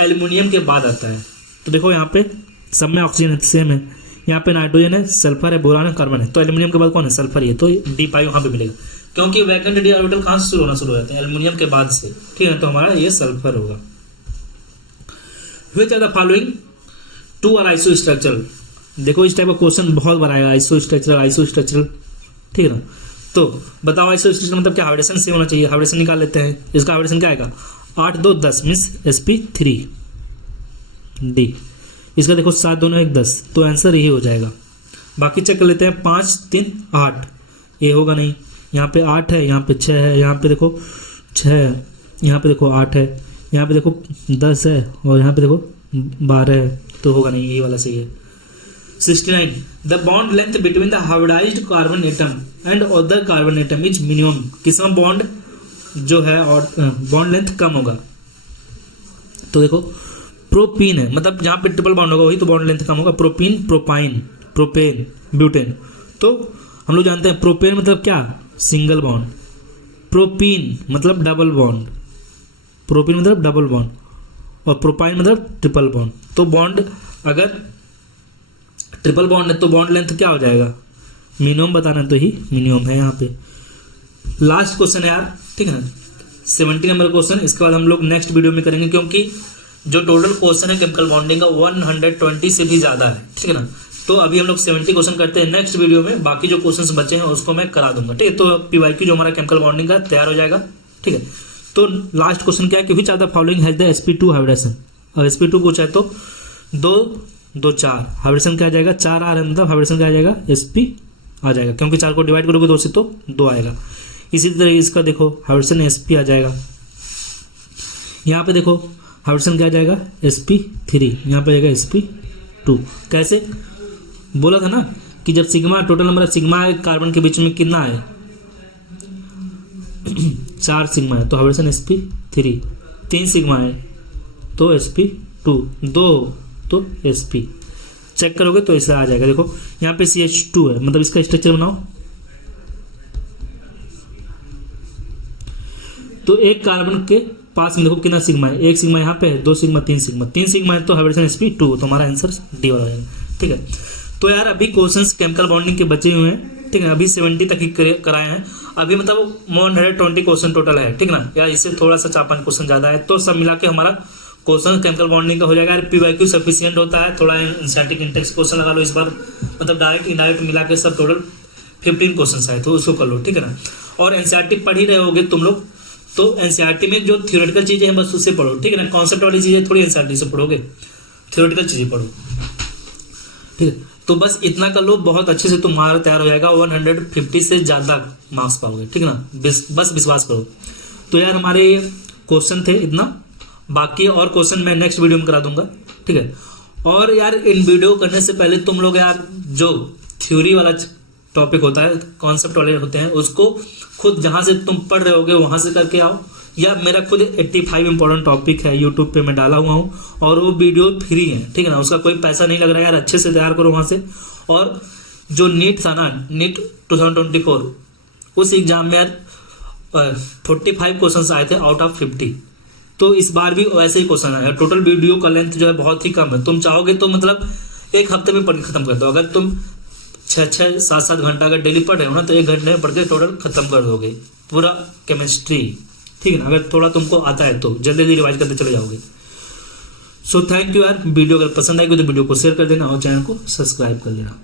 एल्युमिनियम के बाद आता है। तो देखो यहाँ पे सब में ऑक्सीजन सेम है, यहाँ पे नाइट्रोजन है, सल्फर है, बोरान है, कार्बन है, तो एल्युमिनियम के बाद कौन है सल्फर ही है, तो डी पाई वहाँ पे मिलेगा। क्योंकि वैकेंट डी ऑर्बिटल कहाँ से शुरू हो जाते हैं, एल्युमिनियम के बाद से, ठीक है। तो हमारा ये सल्फर होगा। Which are the following 2 are isostructural, देखो इस टाइप का क्वेश्चन बहुत बार आएगा, आइसोस्ट्रक्चरल, ठीक है ना। तो बताओ आइसोस्ट्रक्चरल मतलब क्या, हाइब्रिडेशन सेम होना चाहिए। हाइब्रिडेशन निकाल लेते हैं, इसका हाइब्रिडेशन क्या आएगा 8 2 10 मीन्स sp3 d। इसका देखो 7 2 1 10, तो आंसर यही हो जाएगा। बाकी चेक कर लेते हैं 5 3 8, ये होगा नहीं। यहाँ पे 8 है, यहाँ पे 6 है, यहाँ पे देखो 6 है, यहाँ पे देखो 8 है, यहाँ पे देखो 10 है और यहाँ पे देखो 12 है, तो होगा नहीं, यही वाला सही है। 69 the bond length between the hybridised carbon atom and other carbon atom is minimum, किसका बॉन्ड जो है और बॉन्ड लेंथ कम होगा। तो देखो प्रोपीन है, मतलब जहाँ पे ट्रिपल बॉन्ड होगा वही तो बॉन्ड लेंथ कम होगा। प्रोपीन प्रोपाइन प्रोपेन ब्यूटेन, तो हम लोग जानते हैं प्रोपेन मतलब क्या सिंगल बॉन्ड, प्रोपीन मतलब डबल बॉन्ड, प्रोपीन मतलब डबल बॉन्ड और प्रोपाइन मतलब ट्रिपल बॉन्ड। तो बॉन्ड अगर ट्रिपल बॉन्ड है तो बॉन्ड लेंथ क्या हो जाएगा, मिनिमम बताना तो ही मिनिमम है यहाँ पे। लास्ट क्वेश्चन है यार, ठीक है ना, 70 नंबर क्वेश्चन। इसके बाद हम लोग नेक्स्ट वीडियो में करेंगे क्योंकि जो टोटल क्वेश्चन है केमिकल बॉन्डिंग का 120 से भी ज़्यादा है, ठीक है ना। तो अभी हम लोग 70 क्वेश्चन करते हैं, नेक्स्ट वीडियो में बाकी जो क्वेश्चंस बचे हैं उसको मैं करा दूंगा, ठीक है। तो PYQ जो हमारा केमिकल बॉन्डिंग का तैयार हो जाएगा, ठीक है। तो लास्ट क्वेश्चन क्या है कि which are the following has the sp2 hybridisation, और sp2 पूछा है तो 2 2 4 हाइब्रिडेशन क्या आ जाएगा, 4 आ रहा है मतलब हाइब्रिडेशन क्या आ जाएगा sp आ जाएगा, क्योंकि 4 को डिवाइड करोगे 2 से तो 2 आएगा। इसी तरह इसका देखो हाइब्रिडेशन sp आ जाएगा, यहाँ पे देखो हाइब्रिडेशन क्या आ जाएगा sp3, यहाँ पे आएगा sp2। कैसे बोला था ना कि जब sigma total number sigma carbon के बीच में कितना है 4 सिग्मा है तो हाइब्रिडेशन sp3, 3 सिग्मा है तो sp2, 2 तो sp। चेक करोगे तो ऐसा आ जाएगा। देखो यहाँ पे CH2 है, मतलब इसका स्ट्रक्चर बनाओ तो एक कार्बन के पास में देखो कितना सिग्मा है, 1 सिग्मा यहाँ पे है, 2 सिग्मा 3 सिग्मा, 3 सिग्मा है तो हाइब्रिडेशन sp2, तो हमारा आंसर डी वाला है, ठीक है। तो यार अभी क्वेश्चंस केमिकल बॉन्डिंग के बचे हुए हैं, ठीक है, अभी 70 तक ही कराए हैं अभी, मतलब 120 क्वेश्चन टोटल है, ठीक ना, या इससे थोड़ा सा 4-5 क्वेश्चन ज़्यादा है, तो सब मिला के हमारा क्वेश्चन केमिकल बॉन्डिंग का हो जाएगा। पीवाईक्यू सफिशिएंट होता है, थोड़ा एनसीईआरटी इंटेक्स क्वेश्चन लगा लो इस बार, मतलब डायरेक्ट इनडायरेक्ट मिला के सब टोटल 15 क्वेश्चन है, तो उसको कर लो, ठीक है ना। और एनसीईआरटी पढ़ ही रहे होगे तुम लोग, तो एनसीईआरटी में जो थ्योरेटिकल चीज़ें हैं बस उससे पढ़ो, ठीक है ना। कॉन्सेप्ट वाली चीज़ें थोड़ी एनसीईआरटी से पढ़ोगे, थ्योरेटिकल चीज़ें पढ़ो, ठीक है। तो बस इतना कर लो, बहुत अच्छे से तुम्हारा तैयार हो जाएगा, 150 से ज़्यादा मार्क्स पाओगे, ठीक है ना, बस विश्वास करो। तो यार हमारे क्वेश्चन थे इतना, बाकी और क्वेश्चन मैं नेक्स्ट वीडियो में करा दूंगा, ठीक है। और यार इन वीडियो करने से पहले तुम लोग यार जो थ्योरी वाला टॉपिक होता है, कॉन्सेप्ट वाले होते हैं, उसको खुद जहाँ से तुम पढ़ रहे होगे वहाँ से करके आओ, या मेरा खुद 85 इंपॉर्टेंट टॉपिक है यूट्यूब पे मैं डाला हुआ हूँ, और वो वीडियो फ्री है, ठीक है ना, उसका कोई पैसा नहीं लग रहा है यार, अच्छे से तैयार करो वहाँ से। और जो नीट था ना, नीट 2024, उस एग्जाम में यार 45 क्वेश्चन आए थे आउट ऑफ 50, तो इस बार भी वैसे ही क्वेश्चन आएगा। टोटल वीडियो का लेंथ जो है बहुत ही कम है, तुम चाहोगे तो मतलब एक हफ्ते में पढ़ के खत्म कर दो। अगर तुम 6-6, 7-7 घंटा अगर डेली पढ़ रहे हो ना, तो 1 घंटे में पढ़ के टोटल खत्म कर दोगे पूरा केमिस्ट्री, ठीक है ना। अगर थोड़ा तुमको आता है तो जल्दी जल्दी रिवाइज करते चले जाओगे। सो थैंक यू यार, वीडियो अगर पसंद आएगी तो वीडियो को शेयर कर देना और चैनल को सब्सक्राइब कर लेना।